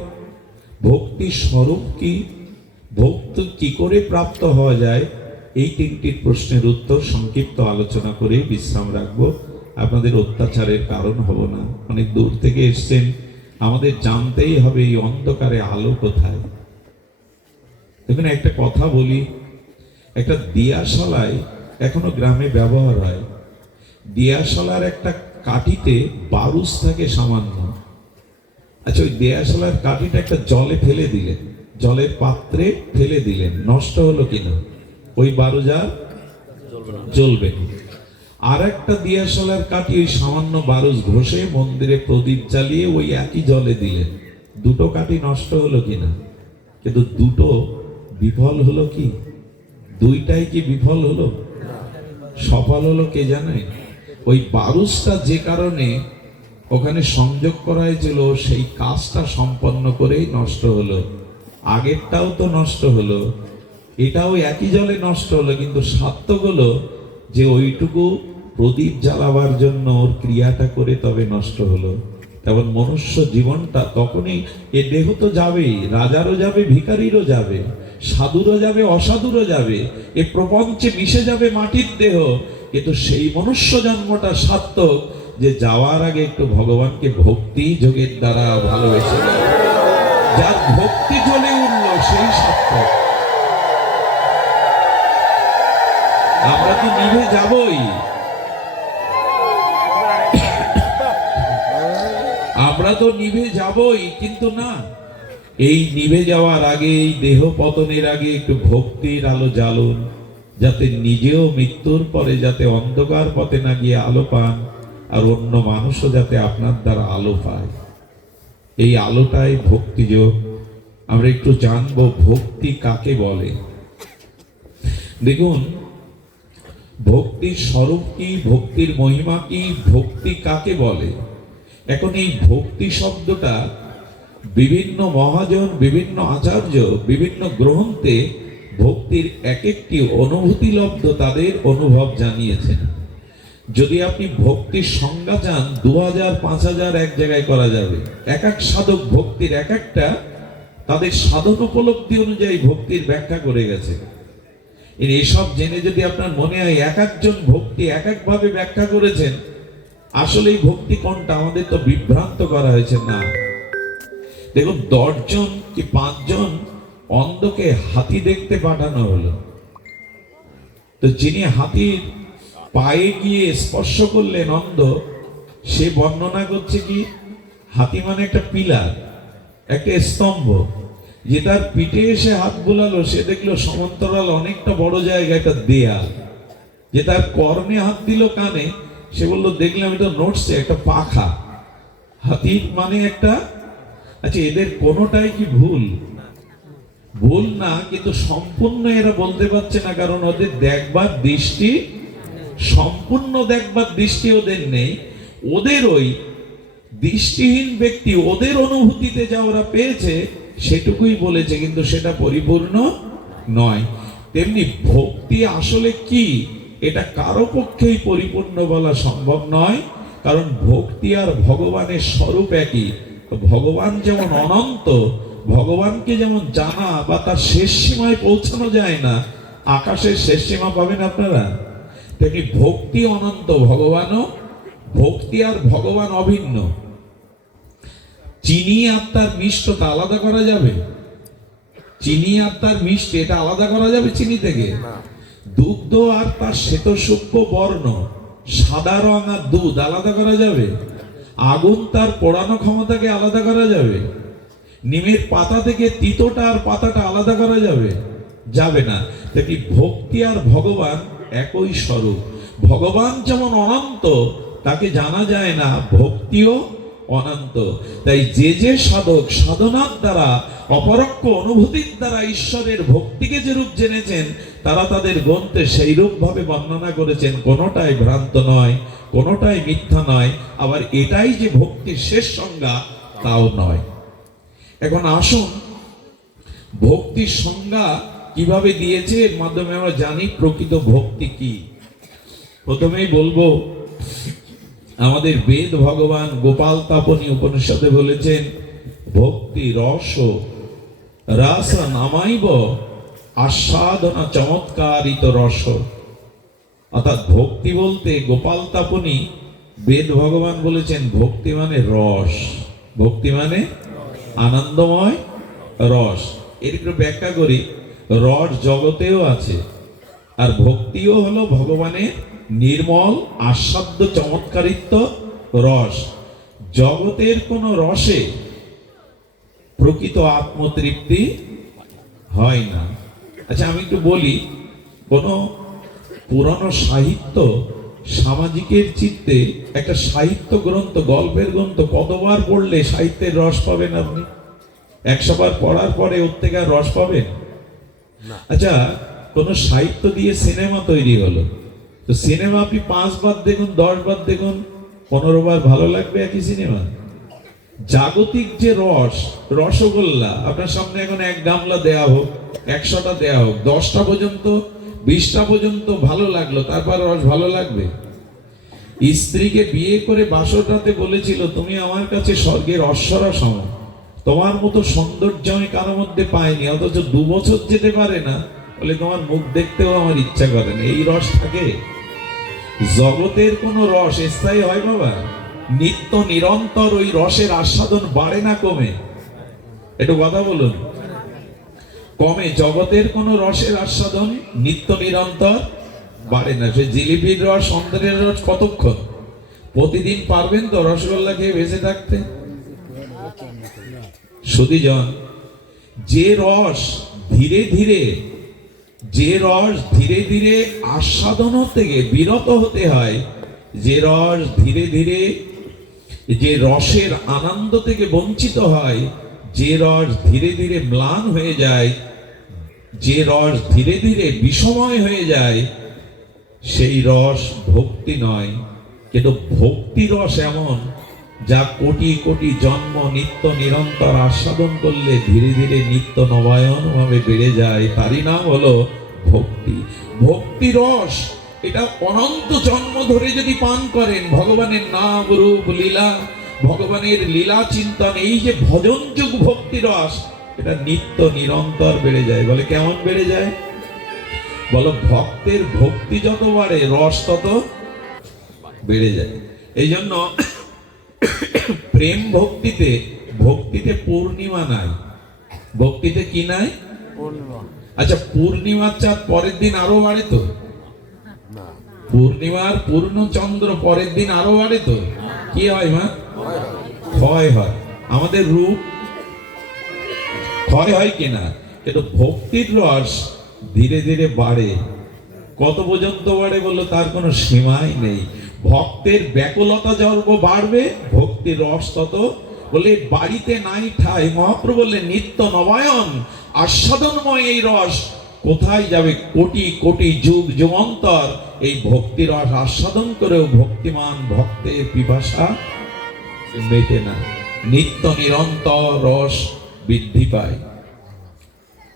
ভক্তি স্বরূপ কি, ভক্তি কি করে প্রাপ্ত হওয়া যায়, এই তিনটির প্রশ্নের উত্তর সংক্ষিপ্ত আলোচনা করে বিশ্রাম রাখবো। আপনাদের অত্যাচারের কারণ হব না, অনেক দূর থেকে এসছেন, আমাদের জানতেই হবে এই অন্ধকারে আলো কোথায়। দেখুন একটা কথা বলি, একটা দিয়াশালায় এখনো গ্রামে ব্যবহার হয়। দিয়াশালার একটা কাঠিতে বারুস থাকে সামান্য। আচ্ছা, ওই দিয়াশালার কাঠিটা একটা জলে ফেলে দিলেন, জলের পাত্রে ফেলে দিলেন, নষ্ট হলো কিনা? ওই বারুস আর জ্বলবে না। আর একটা দিয়াশালার কাঠি ওই সামান্য বারুস ঘষে মন্দিরে প্রদীপ জ্বালিয়ে ওই একই জলে দিলেন, দুটো কাঠি নষ্ট হলো কিনা? কিন্তু দুটো বিফল হলো কি? দুইটাই কি বিফল হলো? সফল হলো কে জানে? ওই বারুসটা যে কারণে ওখানে সংযোগ করা হয়েছিল, সেই কাজটা সম্পন্ন করেই নষ্ট হলো। আগেরটাও তো নষ্ট হলো, এটাও একই জলে নষ্ট হলো, কিন্তু সার্থক হলো যে ওইটুকু প্রদীপ জ্বালাবার জন্য ওর ক্রিয়াটা করে তবে নষ্ট হলো। তেমন মনুষ্য জীবনটা তখনই, এ দেহ তো যাবেই, রাজারও যাবে, ভিখারিরও যাবে, সাধুরও যাবে, অসাধুরও যাবে, এ প্রপঞ্চে মিশে যাবে মাটির দেহ, কিন্তু সেই মনুষ্য জন্মটা সার্থক যে যাওয়ার আগে একটু ভগবানকে ভক্তি যোগের দ্বারা ভালোবেসে গেল। যার ভক্তি জ্বলে উঠল সেই সার্থক। আমরা তো নিভে যাবই, আমরা তো নিভে যাবই, কিন্তু না, এই নিভে যাওয়ার আগে, এই দেহ পতনের আগে একটু ভক্তির আলো জ্বালুন, যাতে নিজেও মৃত্যুর পরে যাতে অন্ধকার পথে না গিয়ে আলো পান, আর অন্য মানুষও যাতে আপনার দ্বারা আলো পায়। এই আলোটাই ভক্তি যোগ। আমরা একটু জানবো ভক্তি কাকে বলে। দেখুন, ভক্তির স্বরূপ কি, ভক্তির মহিমা কি, ভক্তি কাকে বলে। এখন এই ভক্তি শব্দটা বিভিন্ন মহাজন, বিভিন্ন আচার্য, বিভিন্ন গ্রন্থে ভক্তির এক একটি অনুভূতি লব্ধ তাদের অনুভব জানিয়েছেন। যদি আপনি ভক্তির সংজ্ঞা চান, 2000 5000 এক জায়গায় করা যাবে। এক এক সাধক ভক্তির এক একটা তাদের সাধন উপলব্ধি অনুযায়ী ভক্তির ব্যাখ্যা করে গেছে। এসব জেনে যদি আপনার মনে হয় এক একজন ভক্তি এক একভাবে ব্যাখ্যা করেছেন, আসলে এই ভক্তি কোনটা আমাদের তো বিভ্রান্ত করা হয়েছে। না, দেখুন 10 জন কি 5 জন অন্ধকে হাতি দেখতে পাঠানো হলো, তো যিনি হাতির পায়ে গিয়ে স্পর্শ করলেন অন্ধ, সে বর্ণনা করছে কি, হাতি মানে একটা পিলার, একটা স্তম্ভ, যে তার পিঠে এসে হাত বুলালো, সে দেখলো সমান্তরাল অনেকটা বড় জায়গা একটা দেয়াল। যে তার কর্ণে হাত দিল, কানে, সে বললো দেখলাম এটা নড়ছে, একটা পাখা। হাতির মানে একটা, আচ্ছা এদের কোনোটাই কি ভুল? ভুল না, কিন্তু সম্পূর্ণ এরা বলতে পারছে না, কারণ ওদের দেখবার দৃষ্টি, সম্পূর্ণ দেখবার দৃষ্টি ওদের নেই। ওদের ওই দৃষ্টিহীন ব্যক্তি, ওদের অনুভূতিতে যা ওরা পেয়েছে, সেটুকুই বলেছে, কিন্তু সেটা পরিপূর্ণ নয়। তেমনি ভক্তি আসলে কি, এটা কারো পক্ষেই পরিপূর্ণ বলা সম্ভব নয়। কারণ ভক্তি আর ভগবানের স্বরূপ একই। ভগবান যেমন অনন্ত, ভগবানকে যেমন জানা বা তার শেষ সীমায় পৌঁছানো যায় না, আকাশের শেষ সীমা পাবেন আপনারা, তেমনি ভক্তি অনন্ত, ভগবানও। ভক্তি আর ভগবান অভিন্ন। চিনি আর তার মিষ্টতা আলাদা করা যাবে? চিনি আর তার মিষ্টি এটা আলাদা করা যাবে চিনি থেকে? দুগ্ধ আর তার শ্বেত সূক্ষ্ম বর্ণ, সাদা রং আর দুধ আলাদা করা যাবে? আগুন তার পোড়ানো ক্ষমতাকে আলাদা করা যাবে? নিমের পাতা থেকে তিতোটা আর পাতাটা আলাদা করা যাবে? যাবে না। দেখি ভক্তি আর ভগবান একই স্বরূপ। ভগবান যেমন অনন্ত, তাকে জানা যায় না, ভক্তিও অনন্ত। তাই যে যে সাধক সাধনার দ্বারা, অপরোক্ষ অনুভূতির দ্বারা ঈশ্বরের ভক্তিকে যে রূপ জেনেছেন, তারা তাদের গ্রন্থে সেই রূপ ভাবে বর্ণনা করেছেন। কোনোটাই ভ্রান্ত নয়, কোনোটাই মিথ্যা নয়, আবার এটাই যে ভক্তির শেষ সংজ্ঞা তাও নয়। এখন আসুন ভক্তির সংজ্ঞা কিভাবে দিয়েছে, এর মাধ্যমে আমরা জানি প্রকৃত ভক্তি কি। প্রথমেই বলবো, আমাদের বেদ ভগবান গোপাল তাপনী উপনিষদে বলেছেন, ভক্তি রস রাস নামাইব আস্বাদনা চমৎকারিত রস। অর্থাৎ ভক্তি বলতে গোপাল তাপনী বেদ ভগবান বলেছেন, ভক্তি মানে রস, ভক্তি মানে আনন্দময় রস। এর একটু ব্যাখ্যা করি। রস জগতেও আছে, আর ভক্তিও হলো ভগবানের নির্মল আস্বাদ্য চমৎকারিত্ব রস। জগতের কোন রসে প্রকৃত আত্মতৃপ্তি হয় না। আচ্ছা আমি একটু বলি, কোন পুরানো সাহিত্য সামাজিকের চিত্তে একটা সাহিত্য গ্রন্থ, গল্পের গ্রন্থ কতবার পড়লে সাহিত্যের রস পাবেন আপনি? 100 বার পড়ার পরে ওর থেকে আর রস পাবেন? আচ্ছা কোন সাহিত্য দিয়ে সিনেমা তৈরি হলো, তো সিনেমা আপনি 5 বার দেখুন, 10 বার দেখুন, 15 বার ভালো লাগবে একই সিনেমা? জাগতিক যে রস, রসগোল্লা আপনার সামনে এখন 1 গামলা দেয়া হোক, 100টা দেয়া হোক, 10টা পর্যন্ত 20টা পর্যন্ত ভালো লাগলো, তারপর রস ভালো লাগবে? স্ত্রীকে বিয়ে করে বাসরাতে বলেছিল, তুমি আমার কাছে স্বর্গের অশ্বরা সম, তোমার মতো সৌন্দর্য আমি কারো মধ্যে পাইনি। অথচ 2 বছর যেতে পারে না, বলে তোমার মুখ দেখতেও আমার ইচ্ছা করে না। এই রস থাকে? জগতের কোন রস স্থায়ী হয় বাবা? নিত্য নিরন্তর ওই রসের আস্বাদন বাড়ে না কমে? একটু কথা বলুন। কমে। জগতের কোন রসের আস্বাদন নিত্য নিরন্তর বাড়ে না। সে জিলিপির রস, সন্দেহের রস কতক্ষণ? প্রতিদিন পারবেন তো রসগোল্লা খেয়ে বেঁচে থাকতে? সুধীজন, যে রস ধীরে ধীরে আস্বাদন থেকে বিরত হতে হয়, যে রস ধীরে ধীরে যে রসের আনন্দ থেকে বঞ্চিত হয়, যে রস ধীরে ধীরে ম্লান হয়ে যায়, যে রস ধীরে ধীরে বিষময় হয়ে যায়, সেই রস ভক্তি নয়। কিন্তু ভক্তি রস এমন, যা কোটি কোটি জন্ম নিত্য নিরন্তর আস্বাদন করলে ধীরে ধীরে নিত্য নবায়ন ভাবে বেড়ে যায়, তারই নাম হলো ভক্তি। ভক্তি রস এটা অনন্ত জন্ম ধরে যদি পান করেন, ভগবানের নাম রূপ লীলা, ভগবানের লীলা চিন্তন, এই যে ভজন যুগ ভক্তি রস, এটা নিত্য নিরন্তর বেড়ে যায়। বলে কেমন বেড়ে যায়? বলো, ভক্তের ভক্তি যত বাড়ে রস তত বেড়ে যায়। এই জন্য প্রেম ভক্তিতে পূর্ণিমা নাই। ভক্তিতে কি নাই? আচ্ছা পূর্ণিমার চাঁদ পরের দিন আরো বাড়ে তো? পূর্ণিমার পূর্ণ চন্দ্র পরের দিন আরো বাড়ে তো? কি হয় মা? ক্ষয় হয়। আমাদের রূপ ক্ষয় হয় কিনা? কিন্তু ভক্তির রস ধীরে ধীরে বাড়ে। কত পর্যন্ত বাড়ে বললো, তার কোনো সীমাই নেই। ভক্তের ব্যাকুলতা যত বাড়বে, ভক্তির রস তত। বলে বাড়িতে নাই ঠাই। মহাপ্রভু বললেন, নিত্য নবায়ন আস্বাদনময় এই রস কোথায় যাবে? কোটি কোটি যুগ যুগান্তর এই ভক্তি রস আস্বাদন করেও ভক্তিমান ভক্তের পিপাসা মেটে না। নিত্য নিরন্তর রস বৃদ্ধি পায়।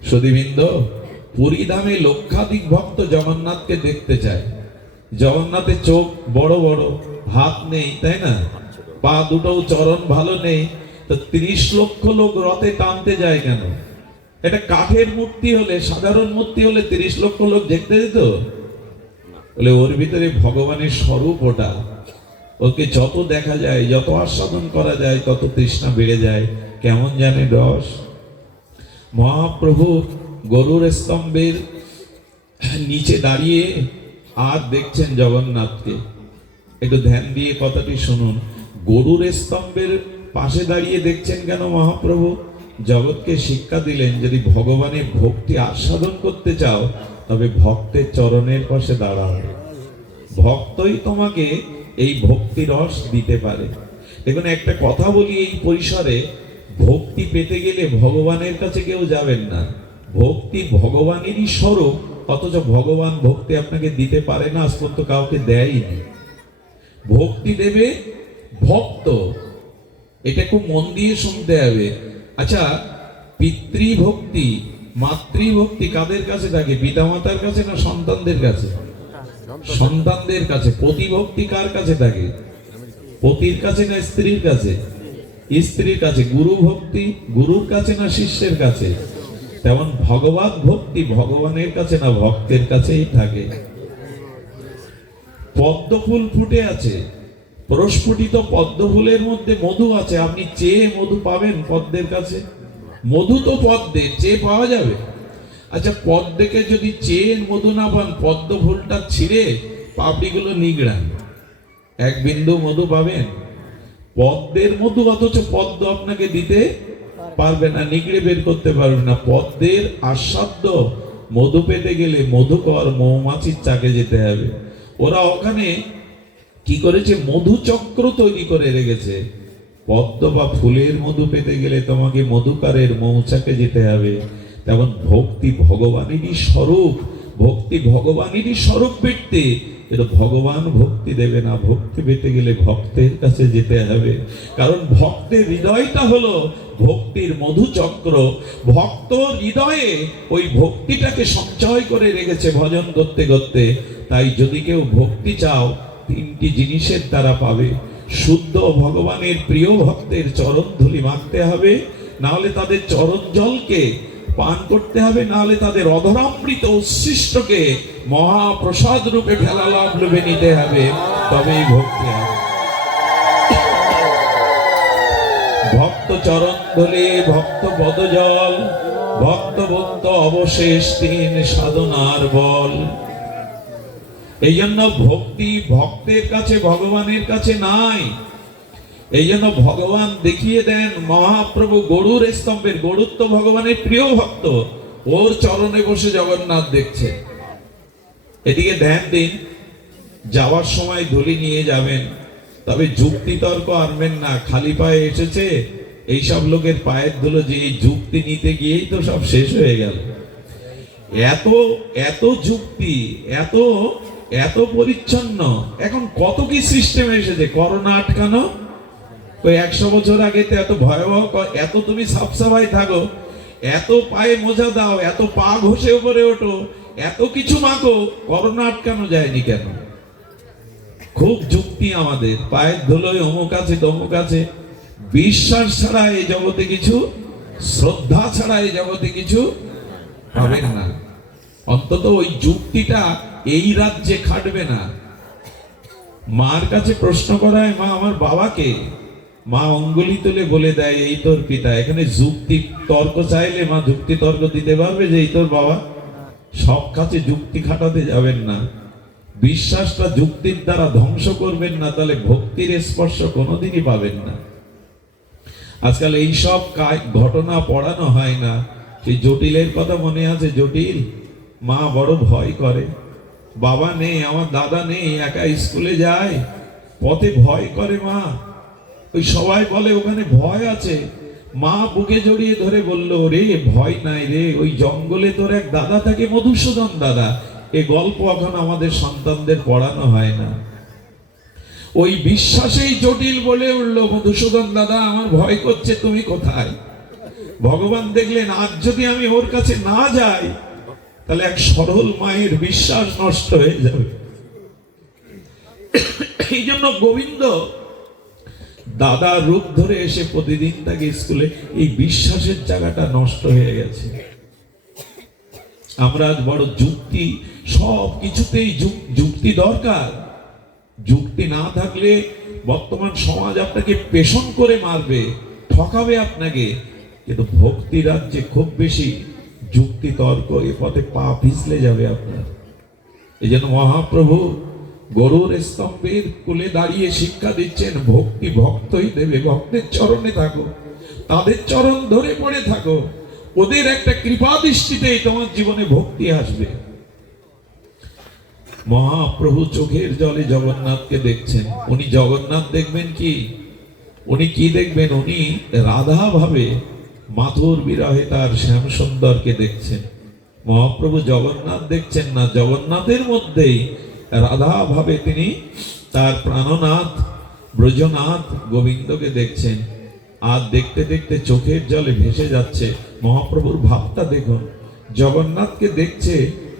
সুধীবৃন্দ, পুরীধামে লক্ষাধিক ভক্ত জগন্নাথকে দেখতে চায়। জগন্নাথের চোখ বড় বড়, হাত নেই, তাই না? পা দুটো, চরণ ভালো নেই, তো 30 লক্ষ লোক রথে টানতে যায় কেন? এটা কাঠের মূর্তি হলে, সাধারণ মূর্তি হলে 30 লক্ষ লোক দেখতে যেত? বলে ওর ভিতরে ভগবানের স্বরূপ ওটা। ওকে যত দেখা যায়, যত আস্বাদন করা যায়, তত তৃষ্ণা বেড়ে যায়। কেমন জানে রস? মহাপ্রভু গরুর স্তম্ভের নিচে দাঁড়িয়ে আর দেখছেন জগন্নাথকে। একটু ধ্যান দিয়ে কথাটি শুনুন। গরুর স্তম্ভের পাশে দাঁড়িয়ে দেখছেন কেন মহাপ্রভু? জগৎকে শিক্ষা দিলেন, যদি ভগবানের ভক্তি আস্বাদন করতে চাও তবে ভক্তের চরণের পাশে দাঁড়াও। ভক্তই তোমাকে এই ভক্তি রস দিতে পারে। দেখুন, একটা কথা বলি এই পরিসরে, ভক্তি পেতে গেলে ভগবানের কাছে কেউ যাবেন না। ভক্তি ভগবানেরই স্বরূপ, অথচ ভগবান ভক্তি আপনাকে দিতে পারে না, আজ পর্যন্ত কাউকে দেয়নি। ভক্তি দেবে ভক্ত, এটা খুব মন দিয়ে শুনতে হবে। আচ্ছা, পিতৃভক্তি মাতৃভক্তি কাদের কাছে থাকে? পিতামাতার কাছে না সন্তানদের কাছে? সন্তানদের কাছে। পতিভক্তি কার কাছে থাকে? পতির কাছে না স্ত্রীর কাছে? স্ত্রীর কাছে। গুরু ভক্তি গুরুর কাছে না শিষ্যের কাছে? তেমন ভগবত ভক্তি ভগবানের কাছে না ভক্তের কাছেই থাকে। পদ্ম ফুল ফুটে আছে, প্রস্ফুটিত পদ্ম ফুলের মধ্যে মধু আছে, আপনি চেয়ে মধু পাবেন পদ্মের কাছে? মধু তো পদ্মের, চেয়ে পাওয়া যাবে? আচ্ছা, পদ্মকে যদি চেয়ে মধু না পান, পদ্ম ফুলটা ছিঁড়ে পাপড়িগুলো নিগড়ান, এক বিন্দু মধু পাবেন? পদ্মের মধু, অথচ পদ্ম আপনাকে দিতে পারবে না, নিগড়ে বের করতে পারবে না। পদ্মের আস্বাদ্য মধু পেতে গেলে মধুকর মৌমাছির চাকে যেতে হবে। ওরা ওখানে কি করেছে? মধু চক্র তৈরি করে রেখেছে। পদ্ম বা ফুলের মধু পেতে গেলে তোমাকে মধুকারের মৌচাকে যেতে হবে। তেমন ভক্তি ভগবানেরই স্বরূপ। ভক্তি ভগবানেরই স্বরূপ পেতে, এটা ভগবান ভক্তি দেবে না। ভক্তি পেতে গেলে ভক্তের কাছে যেতে হবে, কারণ ভক্তের হৃদয়টা হলো ভক্তির মধুচক্র। ভক্ত হৃদয়ে ওই ভক্তিটাকে সঞ্চয় করে রেখেছে ভজন করতে করতে। তাই যদি কেউ ভক্তি চাও, 3টি জিনিসের দ্বারা পাবে। শুদ্ধ ভগবানের প্রিয় ভক্তের চরণ ধুলি মাখতে হবে, না হলে তাদের চরণ জলকে পান করতে হবে, না হলে তাদের অধরামৃত উচ্ছিষ্টকে মহাপ্রসাদ রূপে ফেলালাভ রূপে নিতে হবে, তবেই ভক্তি হবে। ভক্ত চরণ ধুলি, ভক্ত পদজল, ভক্ত ভক্ত অবশেষ 3 সাধনার বল। এই জন্য ভক্তি ভক্তের কাছে, ভগবানের কাছে নাই। এই জন্য ভগবান দেখিয়ে দেন, মহাপ্রভু গরুর স্তম্ভের, গরুর তো ভগবানের প্রিয় ভক্ত, ওর চরণে বসে জগন্নাথ দেখছে। এদিকে ধ্যান দিন, যাওয়ার সময় ধুলি নিয়ে যাবেন, তবে যুক্তি তর্ক আনবেন না। খালি পায়ে এসেছে এইসব লোকের পায়ের ধুলো, যে এই যুক্তি নিতে গিয়েই তো সব শেষ হয়ে গেল। এত এত যুক্তি, এত এত পরিচ্ছন্ন। এখন কত কি সিস্টেম এসেছে, করোনা আটকানো। ওই 100 বছর আগে তো এত ভয়াবহ, এত তুমি সাফসাফাই থাকো, এত পায়ে মোজা দাও, এত পা ঘষে উপরে ওঠো, এত কিছু মাখো, করোনা আটকানো যায়নি কেন? খুব যুক্তি আমাদের। পায়ের ধুলোয় অমুক আছে তমুক আছে। বিশ্বাস ছাড়া এই জগতে কিছু, শ্রদ্ধা ছাড়া এই জগতে কিছু পাবেন না। অন্তত ওই যুক্তিটা এই রাজ্যে খাটবে না। মার কাছে প্রশ্ন করায়, মা আমার বাবাকে, মা অঙ্গুলি তুলে বলে দেয় এই তোর পিতা। এখানে যুক্তি তর্ক চাইলে মা যুক্তি তর্ক দিতে পারবে যে এই তোর বাবা? সব কাছে যুক্তি খাটাতে যাবেন না। বিশ্বাসটা যুক্তির দ্বারা ধ্বংস করবেন না, তাহলে ভক্তির স্পর্শ কোনোদিনই পাবেন না। আজকাল এইসব ঘটনা পড়ানো হয় না। সেই জটিলের কথা মনে আছে? জটিল মা বড় ভয় করে, বাবা নেই, আমার দাদা নেই, একা স্কুলে যায়, পথে ভয় করে মা। ওই সবাই বলে ওখানে ভয় আছে। মা বুকে জড়িয়ে ধরে বলল, রে ভয় নাই রে, ওই জঙ্গলে তোর এক দাদা থাকে, মধুসূদন দাদা। এ গল্প এখন আমাদের সন্তানদের পড়ানো হয় না। ওই বিশ্বাসেই জটিল বলে উঠলো, মধুসূদন দাদা আমার ভয় করছে, তুমি কোথায়? ভগবান দেখলেন আজ যদি আমি ওর কাছে না যাই তাহলে এক সরল মায়ের বিশ্বাস নষ্ট হয়ে যাবে। এই জন্য গোবিন্দ দাদা রূপ ধরে এসে প্রতিদিন তাকে স্কুলে, এই বিশ্বাসের জায়গাটা নষ্ট হয়ে গেছে। আমরা আজ বড় যুক্তি, সব কিছুতেই যুক্তি দরকার। যুক্তি না থাকলে বর্তমান সমাজ আপনাকে পেষণ করে মারবে, ঠকাবে আপনাকে। কিন্তু ভক্তি রাজ্যে খুব বেশি যুক্তি তর্ক, এ পথে পা পিছলে যাবে আপনার। এই জন্য মহাপ্রভু গরুর স্তম্ভের কোলে দাঁড়িয়ে শিক্ষা দিচ্ছেন, ভক্তি ভক্তই দেবে, ভক্তের চরণে থাকো, তাদের চরণ ধরে পড়ে থাকো, ওদের একটা কৃপা দৃষ্টিতেই তোমার জীবনে ভক্তি আসবে। মহাপ্রভু চোখের জলে জগন্নাথকে দেখছেন। উনি জগন্নাথ দেখবেন কি? উনি কি দেখবেন? উনি রাধা ভাবে মাথুর বিরহে তার শ্যাম সুন্দরকে দেখছেন। মহাপ্রভু জগন্নাথ দেখছেন না, জগন্নাথের মধ্যেই রাধা ভাবে তিনি তার প্রাণনাথ ব্রজনাথ গোবিন্দকে দেখছেন। আর দেখতে দেখতে চোখের জলে ভেসে যাচ্ছে। মহাপ্রভুর ভাবটা দেখুন, জগন্নাথকে দেখছে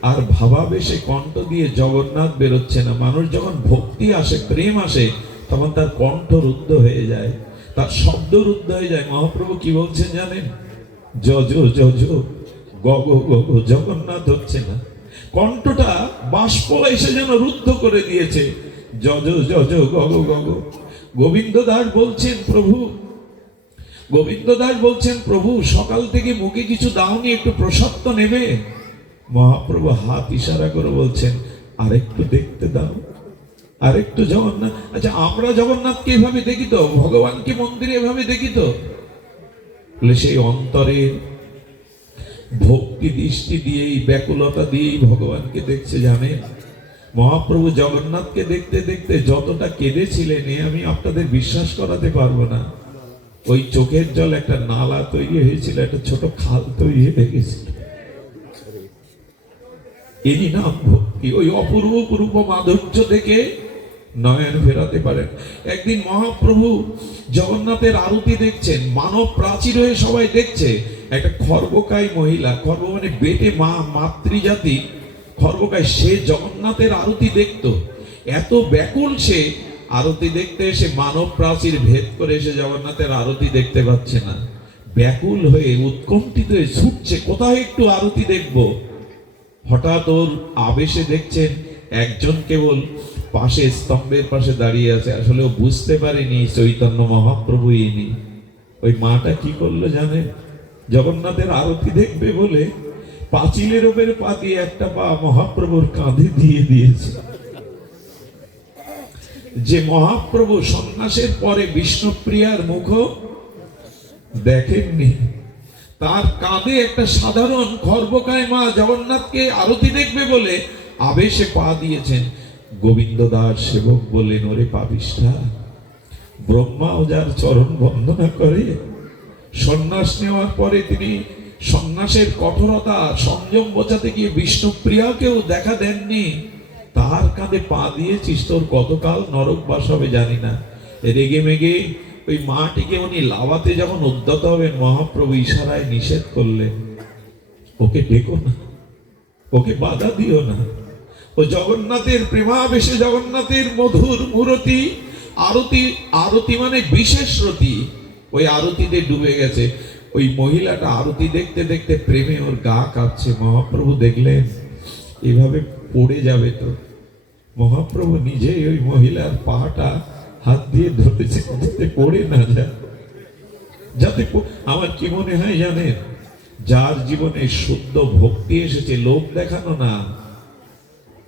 আর ভাবাবেশে কণ্ঠ দিয়ে জগন্নাথ বেরোচ্ছে না। মানুষ যখন ভক্তি আসে, প্রেম আসে, তখন তার কণ্ঠ রুদ্ধ হয়ে যায়, তার শব্দ রুদ্ধ হয়ে যায়। মহাপ্রভু কি বলছেন জানেন? যজ যজ গগ গগ, জগন্নাথ হচ্ছে না। কণ্ঠটা বাষ্প এসে যেন রুদ্ধ করে দিয়েছে। যজ যজ গগ গগ। গোবিন্দ দাস বলছেন প্রভু, গোবিন্দ দাস বলছেন প্রভু সকাল থেকে মুখে কিছু দাওনি, একটু প্রসাদ তো নেবে। মহাপ্রভু হাত ইশারা করে বলছেন আরেকটু দেখতে দাও, আরেকটু জগন্নাথ। আচ্ছা, আমরা জগন্নাথকে এভাবে দেখি তো, ভগবানকে মন্দিরে এভাবে দেখি তো? সেই অন্তরের ভক্তি দৃষ্টি দিয়েই, ব্যাকুলতা দিয়েই ভগবানকে দেখছে। জানেন, মহাপ্রভু জগন্নাথকে দেখতে দেখতে যতটা কেঁদেছিলেন এ আমি আপনাদের বিশ্বাস করাতে পারবো না। ওই চোখের জল একটা নালা তৈরি হয়েছিল, একটা ছোট খাল তৈরি হয়ে গেছিল। এরই নাম ভক্তি। ওই অপূর্ব পূর্ব মাধুর্য থেকে নয়ন ফেরাতে পারেন। একদিন মহাপ্রভু জগন্নাথের আরতি দেখছেন, মানব প্রাচীর হয়ে সবাই দেখছে। একটা খর্বকায় মহিলা, খর্ব মানে বেটে মা, মাতৃজাতি খর্বকায়, সে জগন্নাথের আরতি দেখত। এত ব্যাকুল সে, আরতি দেখতে এসে মানব প্রাচীর ভেদ করে এসে জগন্নাথের আরতি দেখতে পাচ্ছে না। ব্যাকুল হয়ে উৎকণ্ঠিত হয়ে ছুটছে, কোথায় একটু আরতি দেখবো। হঠাৎ ওর আবেশে দেখছেন একজন কেবল পাশে স্তম্ভের পাশে দাঁড়িয়ে আছে। আসলে ও বুঝতে পারেনি চৈতন্য মহাপ্রভু ইনি। ওই মাটা কি করলো জানেন? জগন্নাথের আরতি দেখবে বলে পাঁচিলের ওপরে পা দিয়ে একটা পা মহাপ্রভুর কাঁধে দিয়ে দিয়েছে। যে মহাপ্রভু সন্ন্যাসের পরে বিষ্ণুপ্রিয়ার মুখ দেখেননি, তার কাঁধে একটা সাধারণ খর্বকায় মা জগন্নাথকে আরতি দেখবে বলে আবেশে পা দিয়েছেন। গোবিন্দ দাস সেবক বললেন, ওরে পাপিষ্ঠা, ব্রহ্মাও যার চরণ বন্দনা করে, সন্ন্যাস নেওয়ার পরে তিনি সন্ন্যাসের কঠোরতা সংযম বোঝাতে গিয়ে বিষ্ণুপ্রিয়াকেও দেখা দেননি, তার কাঁধে পা দিয়েছিস, তোর কতকাল নরকবাস হবে জানি না। রেগে মেগে ওই মাটিকে উনি লাভাতে যখন উদ্যত হবেন, মহাপ্রভু ইশারায় নিষেধ করলেন, ওকে ডেকো না, ওকে বাধা দিও না। ও জগন্নাথের প্রেমাবেশে, জগন্নাথের মধুর মূরতি আরতি, আরতি মানে বিশেষ রতি, ওই আরতিতে ডুবে গেছে। ওই মহিলাটা আরতি দেখতে দেখতে প্রেমে ওর গা কাঁপছে। মহাপ্রভু দেখলেন এভাবে পড়ে যাবে তো, মহাপ্রভু নিজেই ওই মহিলার পাটা হাত দিয়ে ধরেছে যাতে পড়ে না যায়, যাতে। আমার কি মনে হয় জানেন, যার জীবনে শুদ্ধ ভক্তি এসেছে, লোক দেখানো না,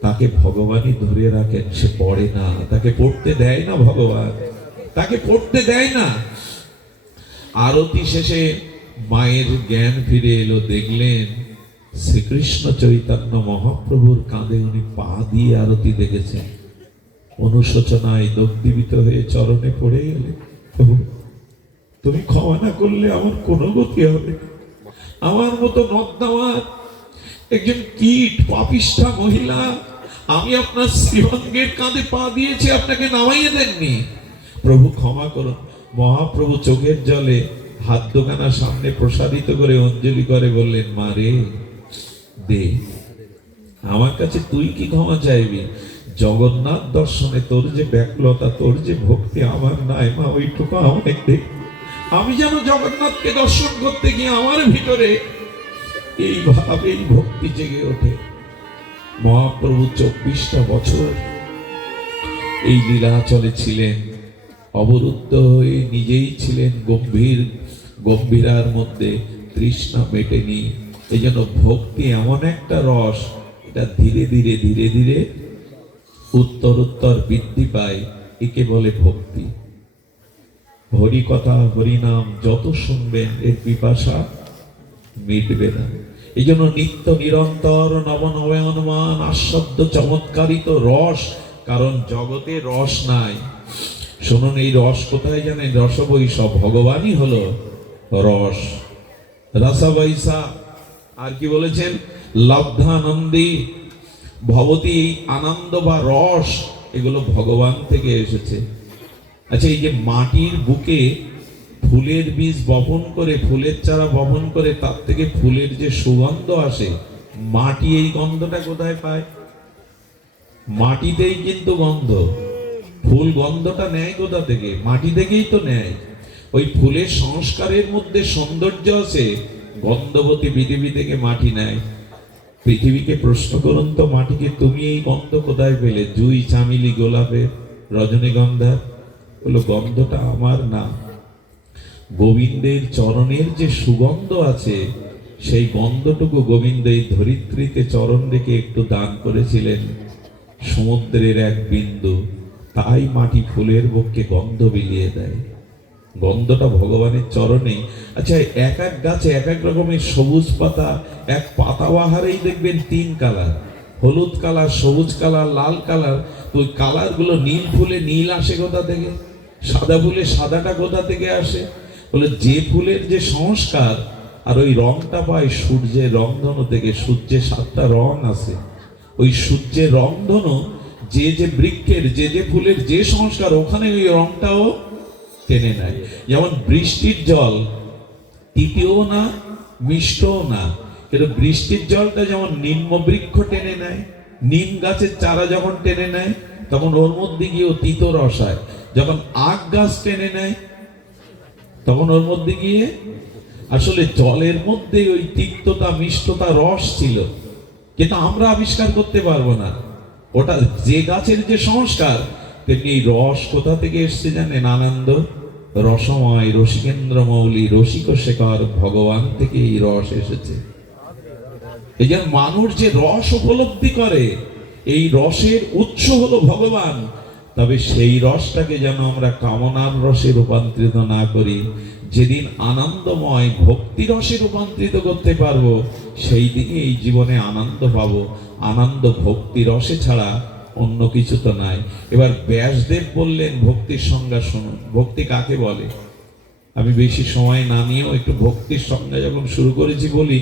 তাকে ভগবানই ধরে রাখেন, সে পড়ে না, তাকে পড়তে দেয় না ভগবান, তাকে পড়তে দেয় না। আরতি শেষে মায়ের জ্ঞান ফিরে এলো, দেখলেন শ্রীকৃষ্ণ চৈতন্য মহাপ্রভুর কাঁধে উনি পা দিয়ে আরতি দেখেছেন। অনুশোচনায় দগ্ধীভূত হয়ে চরণে পড়ে গেলে, প্রভু তুমি ক্ষমা না করলে আমার কোনো গতি হবে। আমার মতো নর্দমার একজন কীট পাপিষ্ঠা মহিলা, আমি আপনার শ্রীঅঙ্গের কাঁধে পা দিয়েছি, আপনাকে নামাইয়ে দেননি, প্রভু ক্ষমা করুন। মহাপ্রভু চোখের জলে হাত দোকানা সামনে প্রসারিত করে অঞ্জলি করে বললেন, মা রে দে, আমার কাছে তুই কি ক্ষমা চাইবি? জগন্নাথ দর্শনে তোর যে ব্যাকুলতা, তোর যে ভক্তি আমার নাই মা, ওইটুকু আমাকে দে। আমি যেন জগন্নাথকে দর্শন করতে গিয়ে আমার ভিতরে এই ভাব, এই ভক্তি জেগে ওঠে। মহাপ্রভু 24টা বছর এই লীলাচলে ছিলেন, অবরুদ্ধ হয়ে নিজেই ছিলেন গম্ভীরার মধ্যে, তৃষ্ণা মেটেনি। এই জন্য ভক্তি এমন একটা রস, এটা ধীরে ধীরে ধীরে ধীরে উত্তর বৃদ্ধি পায়, একে বলে ভক্তি। হরি কথা হরিনাম যত শুনবেন এর পিপাসা মিটবে না। এই জন্য নিত্য নিরন্তর নবনয়নমান আস্বাদ্য চমৎকারিত রস, কারণ জগতে রস নাই। শুনুন, এই রস কোথায় জানেন? রসবৈষা, ভগবানই হলো রস। রসবৈষা, আর কি বলেছেন? লব্ধানন্দী ভবতী, আনন্দ বা রস, এগুলো ভগবান থেকে এসেছে। আচ্ছা, এই যে মাটির বুকে ফুলের বীজ বপন করে, ফুলের চারা বপন করে, তার থেকে ফুলের যে সুগন্ধ আসে, মাটি এই গন্ধটা কোথায় পায়? মাটিতেই কিন্তু গন্ধ। ফুল গন্ধটা নেয় কোথা থেকে? মাটি থেকেই তো নেয়। ওই ফুলের সংস্কারের মধ্যে সৌন্দর্য আছে, গন্ধবতী পৃথিবী থেকে মাটি নেয়। পৃথিবীকে প্রশ্ন করুন তো, মাটিকে তুমি এই গন্ধ কোথায় পেলে? জুই, চামেলি, গোলাপের, রজনীগন্ধার, বলো গন্ধটা আমার না। গোবিন্দের চরণের যে সুগন্ধ আছে, সেই গন্ধটুকু গোবিন্দ এই ধরিত্রীতে চরণ রেখে একটু দান করেছিলেন, সমুদ্রের এক বিন্দু। তাই মাটি ফুলের বক্ষে গন্ধ বিলিয়ে দেয়, গন্ধটা ভগবানের চরণে। আচ্ছা, এক এক গাছে এক এক রকমের সবুজ পাতা, এক পাতাবাহারেই দেখবেন 3 কালার, হলুদ কালার, সবুজ কালার, লাল কালার। তো ওই কালারগুলো, নীল ফুলে নীল আসে কোথা থেকে? সাদা ফুলে সাদাটা কোথা থেকে আসে? বলে যে ফুলের যে সংস্কার, আর ওই রংটা পায় সূর্যের রংধনু থেকে। সূর্যের 7টা রং আছে, ওই সূর্যের রংধনু যে যে বৃক্ষের যে যে ফুলের যে সংস্কার, ওখানে ওই রংটাও টেনে নেয়। যেমন বৃষ্টির জল তিতিও না, মিষ্টও না, কিন্তু বৃষ্টির জলটা যেমন নিম্ন বৃক্ষ টেনে নেয়, নিম গাছের চারা যখন টেনে নেয়, তখন ওর মধ্যে গিয়েও তিত রস হয়। যখন আখ গাছ টেনে নেয়, তখন ওর মধ্যে গিয়ে আসলে জলের মধ্যে ওই তিক্ততা, মিষ্টতা, রস ছিল, কিন্তু আমরা আবিষ্কার করতে পারবো না। ওটা যে গাছের যে সংস্কার, তেমনি এই রস কোথা থেকে এসছে জানেন? আনন্দ রসময় রসিকেন্দ্র মৌলি রসিক শেখর, ভগবান থেকে এই রস এসেছে। এই যে মানুষ যে রস উপলব্ধি করে, এই রসের উৎস হলো ভগবান। তবে সেই রসটাকে যেন আমরা কামনার রসে রূপান্তরিত না করি। যেদিন আনন্দময় ভক্তি রসে রূপান্তরিত করতে পারবো, সেই দিনই এই জীবনে আনন্দ পাবো। আনন্দ ভক্তি রসে ছাড়া অন্য কিছু তো নাই। এবার ব্যাসদেব বললেন ভক্তির সংজ্ঞা শুনুন। ভক্তি কাকে বলে? আমি বেশি সময় না নিয়েও একটু ভক্তির সংজ্ঞা যখন শুরু করেছি বলি।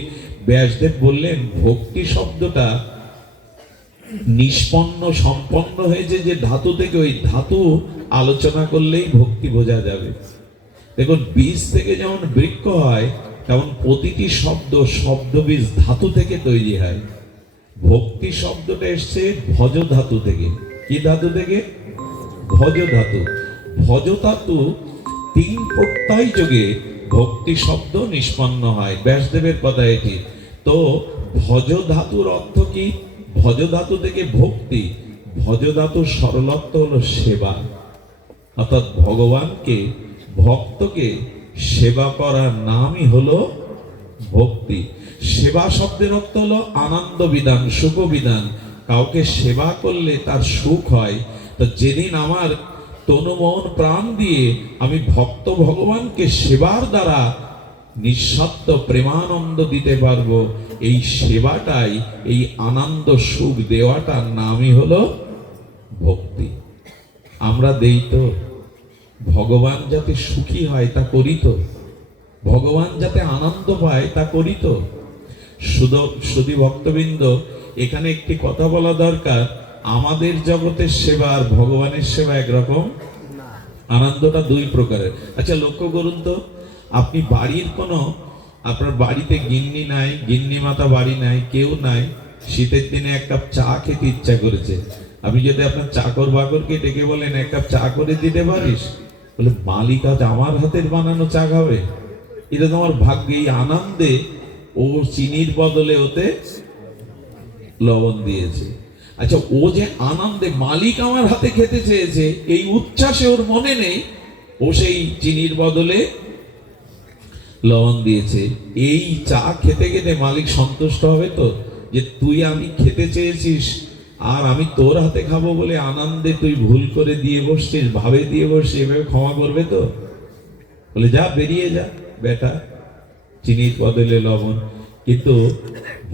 ব্যাসদেব বললেন ভক্তি শব্দটা নিষ্পন্ন, সম্পন্ন হয়েছে যে ধাতু থেকে, ওই ধাতু আলোচনা করলেই ভক্তি বোঝা যাবে। দেখুন, বীজ থেকে যেমন বৃক্ষ হয়, তেমন প্রতিটি শব্দ বীজ ধাতু থেকে তৈরি হয়। ভক্তি শব্দটা এসছে ভজ ধাতু থেকে। কি ধাতু থেকে? ভজ ধাতু। ভজ ধাতু 3 প্রত্যয় যোগে ভক্তি শব্দ নিষ্পন্ন হয়। ব্যাসদেবের কথা এটি। তো ভজ ধাতুর অর্থ কি? ভজ ধাতু থেকে ভক্তি। ভজ ধাতুর সরলত্ব হলো সেবা, অর্থাৎ ভগবানকে, ভক্তকে সেবা করার নামই হলো ভক্তি। সেবা শব্দের অর্থ হলো আনন্দ বিধান, সুখ বিধান। কাউকে সেবা করলে তার সুখ হয়। তো যেদিন আমার তনু মন প্রাণ দিয়ে আমি ভক্ত ভগবানকে সেবার দ্বারা নিঃস্বার্থ প্রেমানন্দ দিতে পারবো, এই সেবাটাই, এই আনন্দ সুখ দেওয়াটার নামই হলো ভক্তি। আমরা দেই তো, ভগবান যাতে সুখী হয় তা করি তো, ভগবান যাতে আনন্দ পায় তা করি তো। শুধু ভক্তবৃন্দ, এখানে একটি কথা বলা দরকার। আমাদের জগতের সেবা আর ভগবানের সেবা একরকম, আনন্দটা 2 প্রকারের। আচ্ছা, লক্ষ্য করুন তো, আপনি বাড়ির কোনো, আপনার বাড়িতে গিন্নি নাই, গিন্নি মাতা বাড়ি নাই, কেউ নাই, শীতের দিনে এক কাপ চা খেতে ইচ্ছা করেছে, আপনি যদি আপনার চাকর বাকরকে ডেকে বলেন এক কাপ চা করে দিতে পারিস, বলে মালিক আজ আমার হাতের বানানো চা খাবে? এটা তোমার ভাগ্যে। এই আনন্দে ও চিনির বদলে ওতে লবণ দিয়েছে। আচ্ছা, ও যে আনন্দে মালিক আমার হাতে খেতে চেয়েছে, এই উচ্ছ্বাসে ওর মনে নেই ও সেই চিনির বদলে লবণ দিয়েছে। এই চা খেতে খেতে মালিক সন্তুষ্ট হবে তো, যে তুই আমি খেতে চেয়েছিস আর আমি তোর হাতে খাবো বলে আনন্দে তুই ভুল করে দিয়ে বসছিস, ভাবে দিয়ে বসছিস, এভাবে ক্ষমা করবে তো? বলে যা, বেরিয়ে যা বেটা, চিনির বদলে লবণ। কিন্তু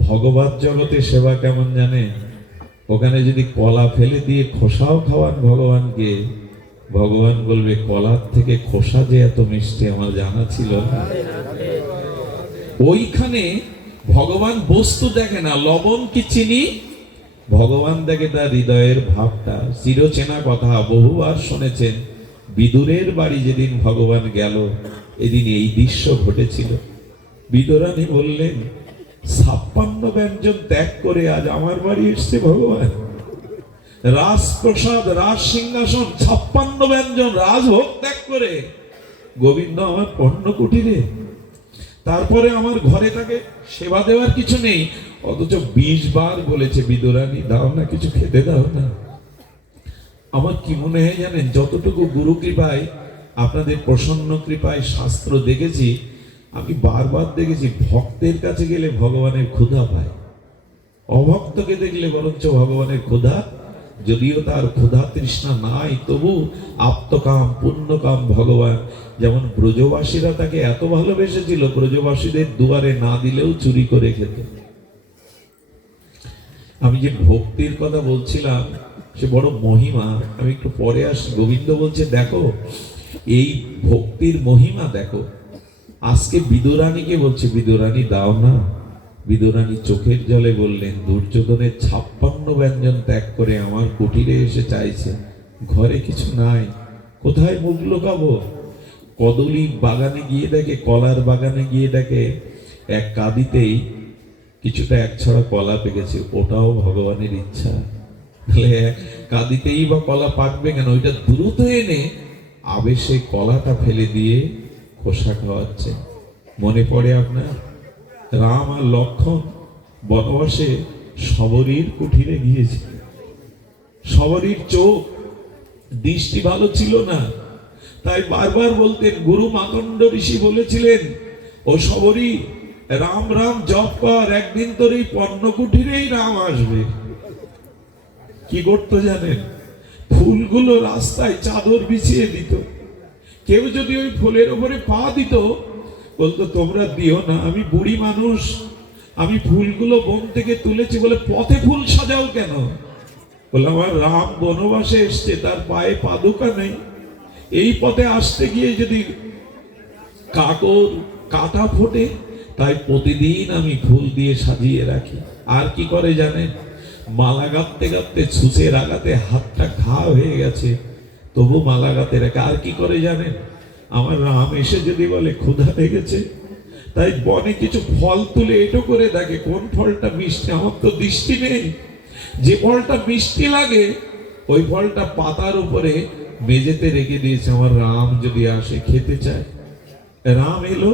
ভগবত জগতে সেবা কেমন জানে? ওখানে যদি কলা ফেলে দিয়ে খোসাও খাওয়ান ভগবানকে, ভগবান বলবে কলার থেকে খোসা যে এত মিষ্টি আমার জানা ছিল না। ওইখানে ভগবান বস্তু দেখে না, লবণ কি চিনি, ভগবান দেখে তার হৃদয়ের ভাবটা। চিরচেনা কথা, বহুবার শুনেছেন। বিদুরের বাড়ি যেদিন ভগবান গেল, এদিন এই দৃশ্য ঘটেছিল। বিদুরানী বললেন, 56 ব্যঞ্জন ত্যাগ করে আজ আমার বাড়ি এসছে ভগবান। রাজপ্রসাদ, রাজ সিংহাসন, 56 ব্যঞ্জন রাজভোগ ত্যাগ করে গোবিন্দ আমার পণ্য কুটিরে, তারপরে আমার ঘরে তাকে সেবা দেওয়ার কিছু নেই। অথচ 20 বার বলেছে বিদুরানী, দাও না, কিছু খেতে দাও না। আমার কি মনে হয় জানেন, যতটুকু গুরু কৃপায়, আপনাদের প্রসন্ন কৃপায় শাস্ত্র দেখেছি, আমি বারবার দেখেছি ভক্তের কাছে গেলে ভগবানের ক্ষুধা পায়, অভক্তকে দেখলে বরঞ্চ ভগবানের ক্ষুধা, যদিও তার ক্ষুধা তৃষ্ণা নাই, তবু আপ্তকাম পুণ্যকাম ভগবান। যেমন ব্রজবাসীরা তাকে এত ভালোবেসেছিল, ব্রজবাসীদের দুয়ারে না দিলেও চুরি করে খেত। আমি যে ভক্তির কথা বলছিলাম, সে বড় মহিমা, আমি একটু পরে আসি। গোবিন্দ বলছে দেখো এই ভক্তির মহিমা দেখো। আজকে বিদুরানীকে বলছে, বিদুরানী দাও না। বিদুরানী চোখের জলে বললেন, দুর্যোধনের 56 ব্যঞ্জন ত্যাগ করে আমার কুটিরে এসে চাইছে, ঘরে কিছু নাই, কোথায় মুখ লুকাবো? কদলী বাগানে গিয়ে দেখে, কলার বাগানে গিয়ে দেখে এক কাঁদিতেই কিছুটা এক ছড়া কলা পেকেছে, ওটাও ভগবানের ইচ্ছা। তাহলে কাঁদিতেই বা কলা পাকবে কেন? ওইটা দ্রুত এনে আবেশে কলাটা ফেলে দিয়ে খোসা খাওয়াচ্ছে। মনে পড়ে আপনার রাম আর লক্ষ্মণ বনবাসে শবরীর কুঠিরে গিয়েছে। শবরীর চোখ দৃষ্টি ভালো ছিল না, তাই বারবার বলতেন। গুরু মাতণ্ড ঋষি বলেছিলেন, ও শবরী, রাম রাম জপ কর, একদিন তোর এই পণ্য কুঠিরেই রাম আসবে। কি করতো জানেন? ফুলগুলো রাস্তায় চাদর বিছিয়ে দিত। কেউ যদি ওই ফুলের উপরে পা দিত, বলতো তোমরা দিও না, আমি বুড়ি মানুষ, আমি ফুলগুলো বন থেকে তুলেছি। বলে পথে ফুল সাজাও কেন? বলে আমার রাম বনবাসে এসছে, তার পায়ে পাদুকা নেই, এই পথে আসতে গিয়ে যদি কাকর কাটা ফোটে, তাই প্রতিদিন আমি ফুল দিয়ে সাজিয়ে রাখি। আর কি করে জানেন? মালা গাঁথতে গাঁথতে ছুঁচের আঘাতে হাতটা ঘা হয়ে গেছে, তবু মালা গাঁথতে রাখে। আর কি করে জানেন? আমার রাম এসে যদি বলে ক্ষুধা লেগেছে, তাই বনে কিছু ফল তুলে এটো করে দেখে কোন ফলটা মিষ্টি। আমার তো দৃষ্টি নেই, যে ফলটা মিষ্টি লাগে ওই ফলটা পাতার উপরে মেঝেতে রেখে দিয়েছে, আমার রাম যদি আসে খেতে চায়। রাম এলো,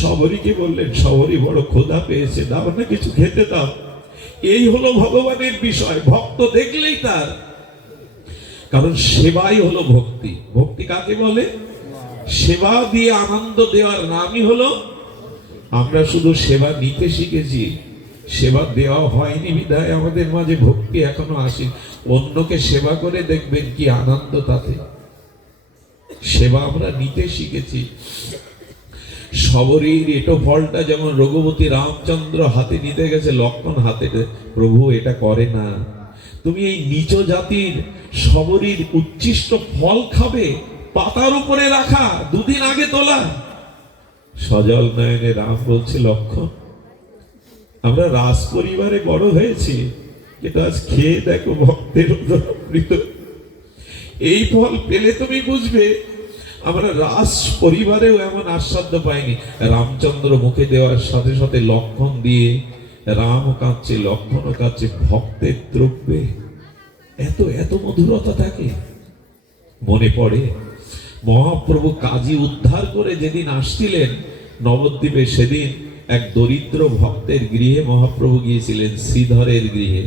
শবরীকে বললেন, শবরী বড় ক্ষুধা পেয়েছে, দাও না কিছু খেতে দাও। এই হলো ভগবানের বিষয়, ভক্ত দেখলেই তার, কারণ সেবাই হলো ভক্তি। ভক্তি কাকে বলে? সেবা দিয়ে আনন্দ দেওয়ার নামই হলো। আমরা শুধু সেবা নিতে শিখেছি, সেবা দেওয়া হয়নি বিধায় আমাদের মাঝে ভক্তি এখনো আসে। অন্যকে সেবা করে দেখবেন কি আনন্দ তাতে। সেবা আমরা নিতে শিখেছি। শবরীর এটো ফলটা যেমন রঘুপতি রামচন্দ্র হাতে নিতে গেছে, লক্ষ্মণ হাতে, প্রভু এটা করে না, তুমি এই নিচ জাতির শবরীর উচ্ছিষ্ট ফল খাবে, পাতার উপরে রাখা, দুদিন আগে তোলা। সজল নয়নে রাম বলছে, লক্ষ্মণ, আমরা রাজ পরিবারে বড় হয়েছি, কিন্তু আজ খেয়ে দেখো ভক্তের অমৃত। এই ফল পেলে তুমি বুঝবে আমরা রাজ পরিবারেও এমন আস্বাদ্য পাইনি। রামচন্দ্র মুখে দেওয়ার সাথে সাথে লক্ষণ দিয়ে রাম কাঁদছে, লক্ষণও কাঁদছে, ভক্তের দ্রব্যে এত এত মধুরতা থাকে। মনে পড়ে মহাপ্রভু কাজী উদ্ধার করে যেদিন আসছিলেন নবদ্বীপে, সেদিন এক দরিদ্র ভক্তের গৃহে মহাপ্রভু গিয়েছিলেন, শ্রীধরের গৃহে।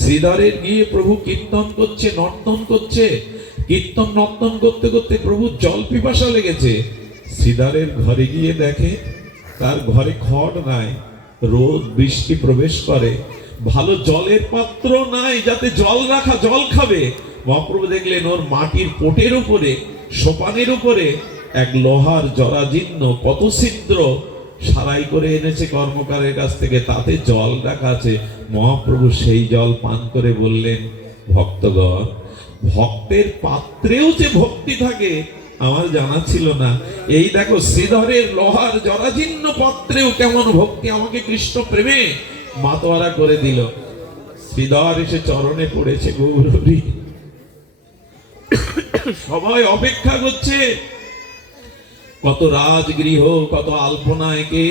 শ্রীধরের গৃহে প্রভু কীর্তন করছে, নর্তন করছে। কীর্তন নর্তন করতে করতে প্রভু জল পিপাসা লেগেছে। শ্রীধরের ঘরে গিয়ে দেখে তার ঘরে খড় নাই, রোদ বৃষ্টি প্রবেশ করে, ভালো জলের পাত্র নাই যাতে জল রাখা, জল খাবে। মহাপ্রভু দেখলেন ওর মাটির পোটের উপরে, সোপানের উপরে এক লোহার জরাজীর্ণ পতছিদ্র সারাই করে এনেছে কর্মকারের কাছ থেকে, তাতে জল রাখা আছে। মহাপ্রভু সেই জল পান করে বললেন, ভক্তগণ, ভক্তের পাত্রেও যে ভক্তি থাকে আমার জানা ছিল না। এই দেখো শ্রীধরের লোহার জরাজীর্ণ পাত্রেও কেমন ভক্তি, আমাকে কৃষ্ণ প্রেমে মাতোয়ারা করে দিল। শ্রীধর এসে চরণে পড়েছে, গৌরী সবাই অপেক্ষা করছে, কত রাজগৃহ, কত আলপনা একে,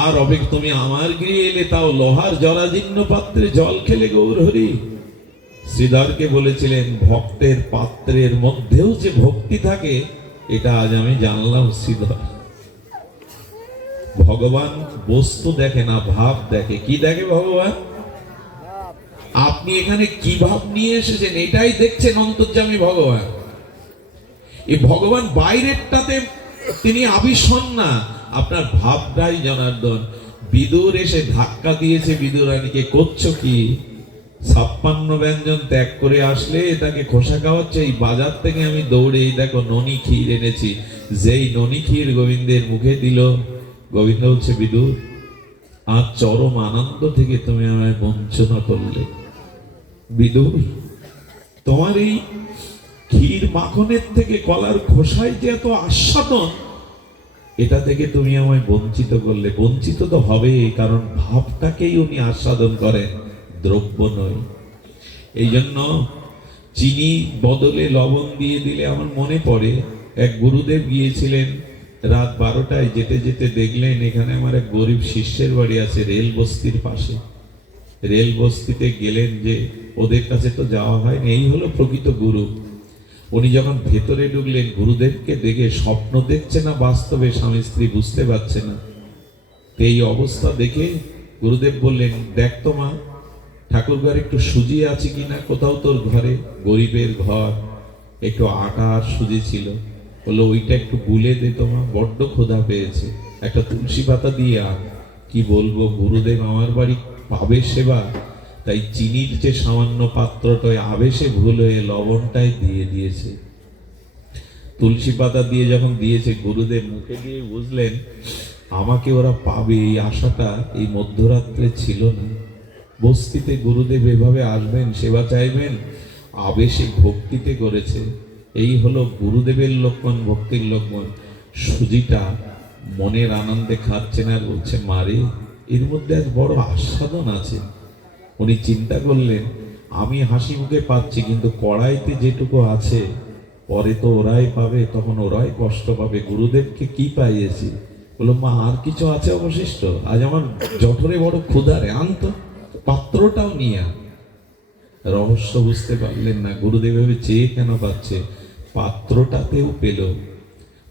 আর অপেক্ষা তুমি আমার গৃহে এলে, তাও লোহার জরাজীর্ণ পাত্রে জল খেলে গৌরহরি। শ্রীধরকে বলেছিলেন ভক্তের পাত্রের মধ্যেও যে ভক্তি থাকে, এটা আজ আমি জানলাম। শ্রীধর ভগবান বস্তু দেখে না, ভাব দেখে। কি দেখে ভগবান? আপনি এখানে কি ভাব নিয়ে এসেছেন এটাই দেখছেন অন্তর্যামী ভগবান। এই ভগবান বাইরেরটাতে তিনি আবিষ্ণ না, আপনার ভাবটাই জনার্দন। বিদুর এসে ধাক্কা দিয়েছে বিদুরানীকে, করছো কি? 56 ব্যঞ্জন ত্যাগ করে আসলে তাকে খোসা খাওয়াচ্ছে। এই বাজার থেকে আমি দৌড়ে এই দেখো ননি ক্ষীর এনেছি। যেই ননি ক্ষীর গোবিন্দের মুখে দিল, গোবিন্দ হচ্ছে, বিদুর আজ চরম আনন্দ থেকে তুমি আমায় বঞ্চনা করলে। বিদুর, তোমার এই ক্ষীর মাখনের থেকে কলার খোসায় যে এত আস্বাদন, এটা থেকে তুমি আমায় বঞ্চিত করলে। বঞ্চিত তো হবে, কারণ ভাবটাকেই উনি আস্বাদন করেন, দ্রব্য নয়। এই জন্য চিনি বদলে লবণ দিয়ে দিলে, আমার মনে পড়ে এক গুরুদেব গিয়েছিলেন রাত 12টায়, যেতে যেতে দেখলেন এখানে আমার এক গরিব শিষ্যের বাড়ি আছে রেল বস্তির পাশে। রেল বস্তিতে গেলেন, যে ওদের কাছে তো যাওয়া হয়নি, এই হলো প্রকৃত গুরু। উনি যখন ভেতরে ঢুকলেন, গুরুদেবকে দেখে স্বপ্ন দেখছে না বাস্তবে স্বামী স্ত্রী বুঝতে পারছে না। এই অবস্থা দেখে গুরুদেব বললেন, দেখ তো মা, ঠাকুর ঘরে একটু সুজি আছে কিনা, কোথাও তোর ঘরে, গরিবের ঘর, একটু আটা আর সুজি ছিল। বললো ওইটা একটু গুলে দে তোমা, বড্ড ক্ষুধা পেয়েছে, একটা তুলসী পাতা দিয়ে আন। কি বলবো, গুরুদেব আমার বাড়ি পাবে সেবা, তাই চিনির যে সামান্য পাত্রটায় আবেশে ভুল হয়ে লবণটাই দিয়ে দিয়েছে। তুলসী পাতা দিয়ে যখন দিয়েছে, গুরুদেব মুখে দিয়ে বুঝলেন আমাকে ওরা পাবে, এই আশাটা এই মধ্যরাত্রে ছিল না। বস্তিতে গুরুদেব এভাবে আসবেন, সেবা চাইবেন, আবেশে ভক্তিতে করেছে। এই হলো গুরুদেবের লক্ষণ, ভক্তির লক্ষণ। সুজিটা মনের আনন্দে খাচ্ছেন আর বলছে, মারে এর মধ্যে আজ বড় আস্বাদন আছে। উনি চিন্তা করলেন, আমি হাসি মুখে পাচ্ছি, কিন্তু কড়াইতে যেটুকু আছে পরে তো ওরাই পাবে, তখন ওরাই কষ্ট পাবে। গুরুদেবকে কি পাইয়েছি? বললো, মা আর কিছু আছে অবশিষ্ট? আজ আমার জঠরে বড় ক্ষুধারে, আনতো পাত্রটাও নিয়ে আন। রহস্য বুঝতে পারলেন না। গুরুদেব ভেবে চেয়ে কেন পাচ্ছে, পাত্রটাতেও পেল।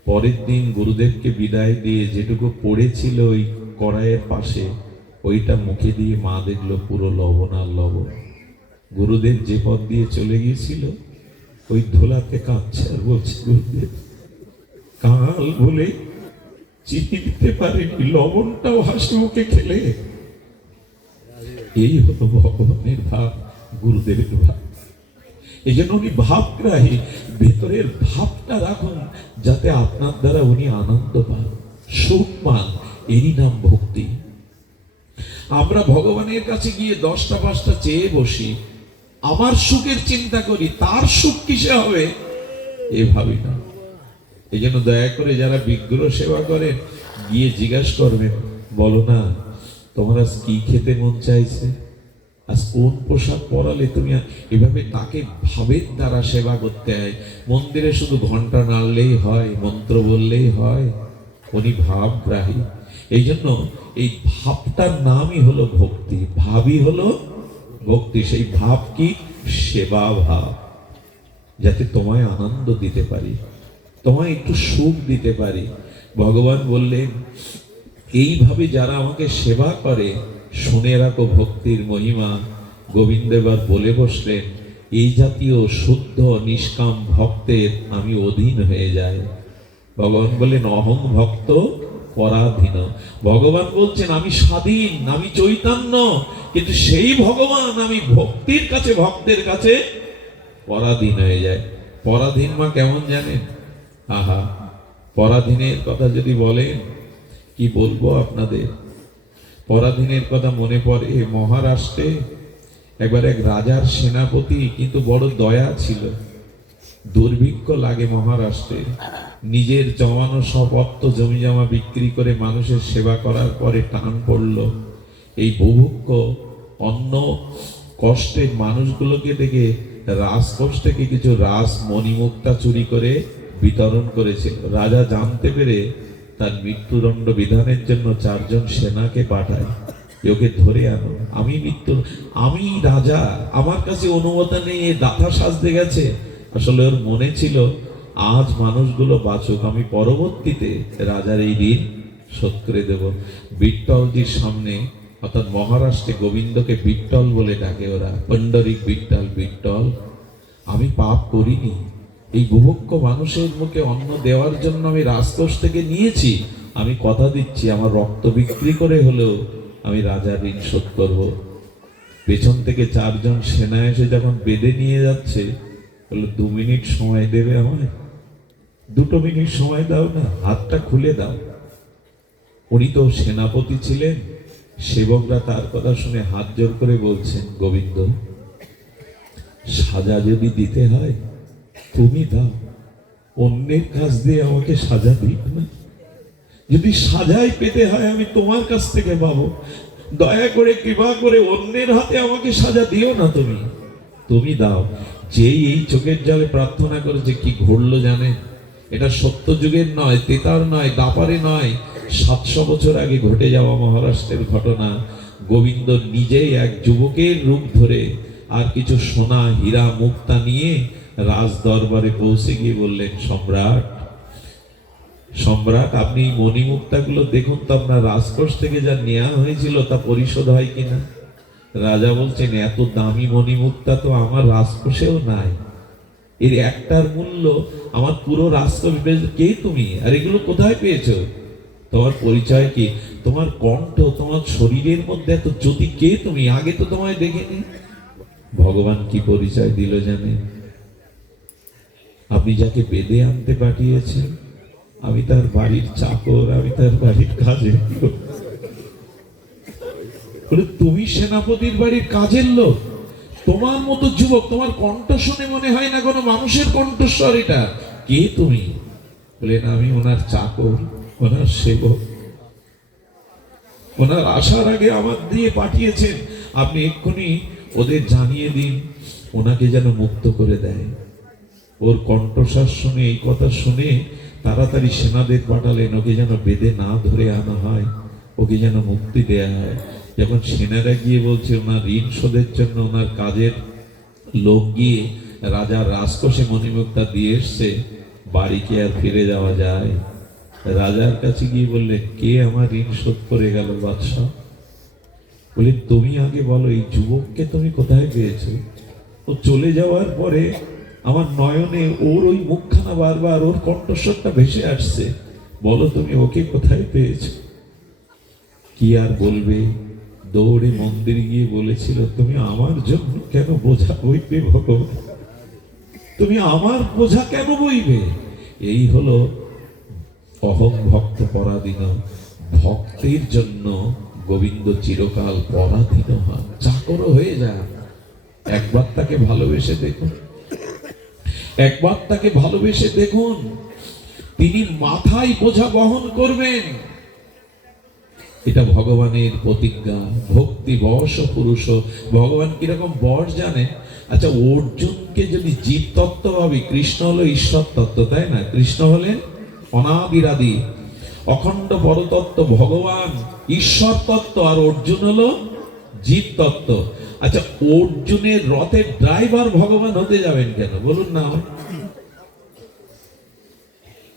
পরের দিন গুরুদেবকে বিদায় দিয়ে যেটুকু পড়েছিল ওই কড়াইয়ের পাশে, ওইটা মুখে দিয়ে মা দেখলো পুরো লবণ আর লবণ। গুরুদেব যে পথ দিয়ে চলে গিয়েছিল ওই ধোলাতে কাঁদছে আর বলছে, গুরুদেব কাল বলে চিনি দিতে পারেনি, লবণটাও হাসি মুখে খেলে। এই হলো ভগবানের ভাব, গুরুদেবের ভাব। এই জন্য উনি ভাবগ্রাহী। ভেতরের ভাবটা রাখুন, যাতে আপনার দ্বারা উনি আনন্দ পান, সুখ পান। এরই নাম ভক্তি। আমরা ভগবানের কাছে গিয়ে 10টা 5টা চেয়ে বসি, আমার সুখের চিন্তা করি, তার সুখ কিসে হবে এ ভাবি না। এই জন্য দয়া করে যারা বিগ্রহ সেবা করেন, গিয়ে জিজ্ঞাসা করবেন, বলো না তোমার আজ কি খেতে মন চাইছে? আজ কোন পোশাক পরালে তুমি এভাবে তাকে ভাবের দ্বারা সেবা করতে হয়? মন্দিরে শুধু ঘন্টা নাড়লেই হয়, মন্ত্র বললেই হয়? উনি ভাবগ্রাহী। এই জন্য এই ভাবটার নামই হলো ভক্তি, ভাবই হলো ভক্তি। সেই ভাব কি? সেবা ভাব, যাতে তোমায় আনন্দ দিতে পারি, তোমায় একটু সুখ দিতে পারি। ভগবান বললেন, এইভাবে যারা আমাকে সেবা করে শুনে রাখো ভক্তির মহিমা। গোবিন্দ এবার বলে বসলেন, এই জাতীয় শুদ্ধ নিষ্কাম ভক্তের আমি অধীন হয়ে যাই। ভগবান বললেন, অহং ভক্ত পরাধীন। ভগবান বলছেন, আমি স্বাধীন, আমি চৈতন্য, কিন্তু সেই ভগবান আমি ভক্তির কাছে, ভক্তের কাছে পরাধীন হয়ে যায়। পরাধীন মা কেমন জানেন? আহা, পরাধীনের কথা যদি বলেন, কি বলবো আপনাদের। পরাধীনের কথা মনে পড়ে, মহারাষ্ট্রে একবার এক রাজার সেনাপতি, কিন্তু বড় দয়া ছিল। দুর্ভিক্ষ লাগে মহারাষ্ট্রে, নিজের জমানো সব অর্থ জমি জমা বিক্রি করে মানুষের সেবা করার পরে টান পড়ল। এই বুভুক্ষ অন্য কষ্টের মানুষগুলোকে ডেকে রাজকোষ থেকে কিছু রাস মণিমুক্তা চুরি করে বিতরণ করেছিল। রাজা জানতে পেরে তার মৃত্যুদণ্ড বিধানের জন্য 4 জন সেনাকে পাঠায়, ওকে ধরে আনো। আমি রাজা, আমার কাছে অনুমতি নেই, এ দাতা সাজতে গেছে। আসলে ওর মনে ছিল, আজ মানুষগুলো বাঁচুক, আমি পরবর্তীতে রাজার এই ঋণ শোধ করে দেব। বিট্টলজির সামনে, অর্থাৎ মহারাষ্ট্রে গোবিন্দকে বিট্টল বলে ডাকে ওরা, পণ্ডরিক বিট্টল, বিট্টল। আমি পাপ করিনি, এই বুভুক্ষ মানুষের মুখে অন্ন দেওয়ার জন্য আমি রাজকোষ থেকে নিয়েছি। আমি কথা দিচ্ছি, আমার রক্ত বিক্রি করে হলেও আমি রাজার ঋণ শোধ করব। পেছন থেকে 4 জন সেনা এসে যখন বেঁধে নিয়ে যাচ্ছে, বললো, 2 মিনিট সময় দেবে আমায়? 2 মিনিট সময় দাও না, হাতটা খুলে দাও। উনি তো সেনাপতি ছিলেন। সেবকরা তার কথা শুনে হাত জোর করে বলছেন, গোবিন্দ, সাজা যদি দিতে হয় তুমি দাও, অন্যের কাছ দিয়ে আমাকে সাজা দিক না। যদি সাজাই পেতে হয় আমি তোমার কাছ থেকে পাবো। দয়া করে, কৃপা করে অন্যের হাতে আমাকে সাজা দিও না, তুমি দাও। যেই এই চোখের জলে প্রার্থনা করেছে, কি ঘটলো জানেন? এটা সত্য যুগের নয়, তেতার নয়, দাপারে নয়, 700 বছর আগে ঘটে যাওয়া মহারাষ্ট্রের ঘটনা। গোবিন্দ নিজেই এক যুবকের রূপ ধরে আর কিছু সোনা, হীরা, মুক্তা নিয়ে রাজ দরবারে পৌঁছে গিয়ে বললেন, সম্রাট, সম্রাট, আপনি মণিমুক্তাগুলো দেখুন তো, আপনার রাজকোষ থেকে যা নেওয়া হয়েছিল তা পরিশোধ হয় কিনা। রাজা বলছেন, এত দামি মণিমুক্তা তো আমার রাজকোষেও নাই, এর একটার মূল্য আমার পুরো রাজকোষ। কে তুমি, আর এগুলো কোথায় পেয়েছো? তোমার পরিচয় কি? তোমার কণ্ঠ, তোমার শরীরের মধ্যে এত জ্যোতি, কে তুমি? আগে তো তোমায় দেখিনি। ভগবান কি পরিচয় দিল জানেন? আপনি যাকে বেঁধে আনতে পাঠিয়েছেন, আমি তার বাড়ির চাকর, আমি তার বাড়ির কাজের লোক। তুমি সেনাপতির বাড়ির কাজের লোক? তোমার মতো যুবক, তোমার কণ্ঠ শুনে মনে হয় না কোনো মানুষের কণ্ঠস্বর এটা। কে তুমি? বলেন, আমি ওনার চাকর, ওনার সেবক। ওনার আসার আগে আমার দিয়ে পাঠিয়েছেন, আপনি এক্ষুনি ওদের জানিয়ে দিন ওনাকে যেন মুক্ত করে দেয়। ওর কণ্ঠস্বর শুনে, এই কথা শুনে তাড়াতাড়ি সেনাদের পাঠালেন, ওকে যেন বেঁধে না ধরে আনা হয়, ওকে যেন মুক্তি দেয়া হয়। যখন সেনারা গিয়ে বলছে ওনার ঋণ শোধের জন্য ওনার কাজের লোক গিয়ে রাজার রাজকোষে মণিমুক্তা দিয়ে এসছে, বাড়ি কি আর ফিরে যাওয়া যায়? রাজার কাছে গিয়ে বললেন, কে আমার ঋণ শোধ করে গেল বাদশাহ? বললেন, তুমি আগে বলো, এই যুবককে তুমি কোথায় পেয়েছো? ও চলে যাওয়ার পরে আমার নয়নে ওর ওই মুখখানা বারবার, ওর কণ্ঠস্বরটা ভেসে আসছে। বলো তুমি ওকে কোথায় পেয়েছো? কি আর বলবে, দৌড়ে মন্দির গিয়ে বলেছিল, তুমি আমার জন্য কেন বোঝা বইবে ভগবান? তুমি আমার বোঝা কেন বইবে? এই হলো অহং ভক্ত পরাধীন। ভক্তের জন্য গোবিন্দ চিরকাল পরাধীন হন, চাকর হয়ে যান। একবার তাকে ভালোবেসে দেখুন, একবার তাকে ভালোবেসে দেখুন, তিনি মাথায় বোঝা বহন করবেন। এটা ভগবানের প্রতিজ্ঞা। ভক্তি বশ পুরুষ। ভগবান কিরকম বশ জানেন? আচ্ছা, অর্জুনকে যদি জীব তত্ত্ব ভাবি, কৃষ্ণ হলো ঈশ্বর তত্ত্ব, তাই না? কৃষ্ণ হলেন অনাদিরাদি অখণ্ড পরতত্ত্ব, ভগবান ঈশ্বর তত্ত্ব, আর অর্জুন হলো জীব তত্ত্ব। আচ্ছা, অর্জুনের রথের ড্রাইভার ভগবান হতে যাবেন কেন বলুন না?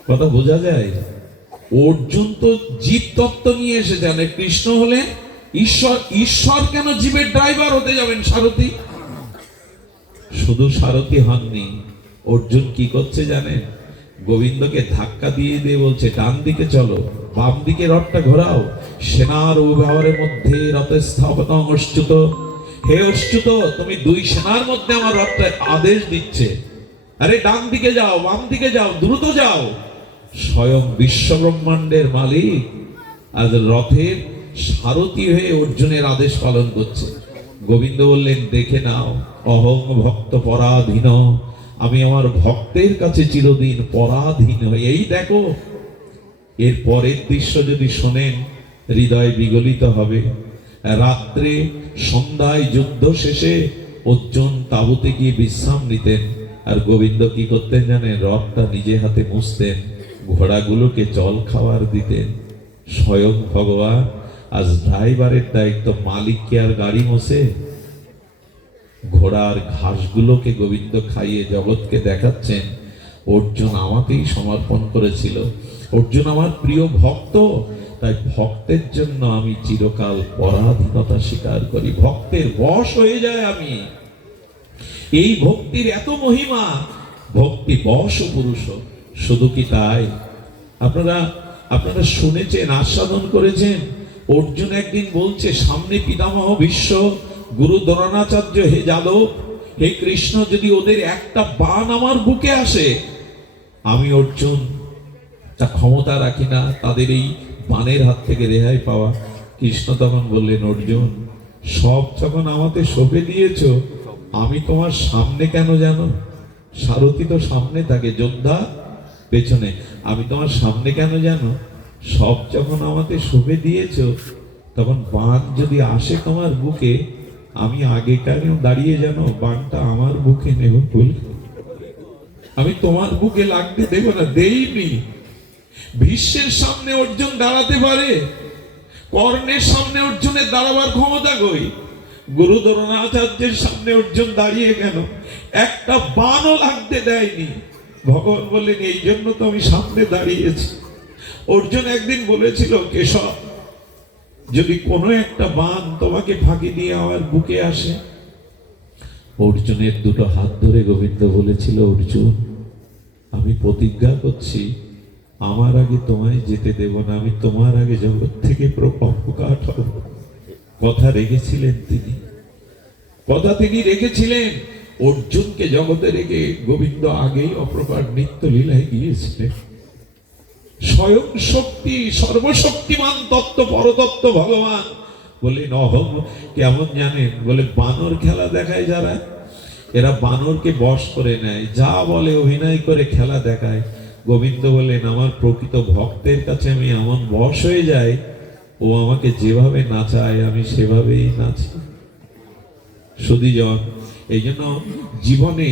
কথা বোঝা যায়? অর্জুন তো জীব তত্ত্ব নিয়ে এসেছেন, কৃষ্ণ হলেন ঈশ্বর। ঈশ্বর কেন জীবের ড্রাইভার হতে যাবেন, সারথি? শুধু সারথি হননি, অর্জুন কি করছে জানেন? গোবিন্দকে ধাক্কা দিয়ে দিয়ে বলছে, ডান দিকে চলো, বাম দিকে রথটা ঘোরাও। সেনার অভিভাবকের মধ্যে রথে স্থাপন অচ্যুত। হে অচ্যুত, তুমি দুই সেনার মধ্যে আমার রথটা আদেশ দিচ্ছে, আরে ডান দিকে যাও, বাম দিকে যাও, দ্রুত যাও। স্বয়ং বিশ্ব ব্রহ্মাণ্ডের মালিক আজ রথের সারথি হয়ে অর্জুনের আদেশ পালন করছে। গোবিন্দ বললেন, দেখে নাও, অহং ভক্ত পরাধীন, আমি আমার ভক্তের কাছে চিরদিন পরাধীন হই। এই দেখো, এর পরের দৃশ্য যদি শোনেন হৃদয় বিগলিত হবে। রাত্রে সন্ধ্যায় যুদ্ধ শেষে অর্জুন তাঁবুতে গিয়ে বিশ্রাম নিতেন, আর গোবিন্দ কি করতেন জানেন? রথটা নিজে হাতে মুছতেন, ঘোড়াগুলোকে জল খাবার দিতেন। স্বয়ং ভগবান আজ ড্রাইভারের দায়িত্ব। মালিক কি আর গাড়ি মোছে? ঘোড়ার ঘাসগুলোকে গোবিন্দ খাইয়ে জগৎকে দেখাচ্ছেন, অর্জুন আমাকেই সমর্পণ করেছিল, অর্জুন আমার প্রিয় ভক্ত, তাই ভক্তের জন্য আমি চিরকাল পরাধীনতা স্বীকার করি, ভক্তের বশ হয়ে যায় আমি। এই ভক্তির এত মহিমা, ভক্তি বশ পুরুষ। শুধু কি তাই? আপনারা শুনেছেন, আস্বাদন করেছেন। অর্জুন একদিন বলছে, সামনে পিতামহ ভীষ্ম, গুরু দ্রোণাচার্য, হে যাদব, হে কৃষ্ণ, যদি ওদের একটা বাণ আমার বুকে আসে, আমি অর্জুন তা ক্ষমতা রাখি না তাদের এই বাণের হাত থেকে রেহাই পাওয়া। কৃষ্ণ তখন বললেন, অর্জুন, সব যখন আমাকে সঁপে দিয়েছ, আমি তোমার সামনে কেন জানো? সারথি তো সামনে থাকে, যোদ্ধা পেছনে, আমি তোমার সামনে কেন জানো? সব যখন আমাকে সঁপে দিয়েছ, তখন বাণ যদি আসে তোমার বুকে, আমি আগে কেন দাঁড়িয়ে জানো? বাণটা আমার বুকে নেব, ভুল, আমি তোমার বুকে লাগতে দেব না, দেইনি। ভীষ্মের সামনে অর্জুন দাঁড়াতে পারে, কর্ণের সামনে অর্জুনের দাঁড়াবার ক্ষমতা কই? গুরু দ্রোণাচার্যের সামনে অর্জুন দাঁড়িয়ে কেন? একটা বাণও লাগতে দেয়নি। ভগবান বললেন, এই জন্য তো আমি সামনে দাঁড়িয়েছি। অর্জুন একদিন বলেছিল, কেশব, যদি কোনো একটা বাণ তোমাকে ফাঁকি দিয়ে আমার বুকে আসে। অর্জুনের দুটো হাত ধরে গোবিন্দ বলেছিল, অর্জুন, আমি প্রতিজ্ঞা করছি, আমার আগে তোমায় যেতে দেব না, আমি তোমার আগে জগৎ থেকে অপকাট হব। কথা রেখেছিলেন তিনি, কথা তিনি রেখেছিলেন। অর্জুনকে জগতে রেখে গোবিন্দ আগেই অপ্রকার নিত্য লীলায় গিয়েছিলেন। স্বয়ং শক্তি, সর্বশক্তিমান তত্ত্ব, পরতত্ত্ব ভগবান বললেন, অহং কেমন জানেন? বলে, বানর খেলা দেখায় যারা, এরা বানরকে বশ করে নেয়, যা বলে অভিনয় করে খেলা দেখায়। গোবিন্দ বললেন, আমার প্রকৃত ভক্তের কাছে আমি এমন বশ হয়ে যাই, ও আমাকে যেভাবে নাচায় আমি সেভাবেই নাচি। সুধীজন, এই জন্য জীবনে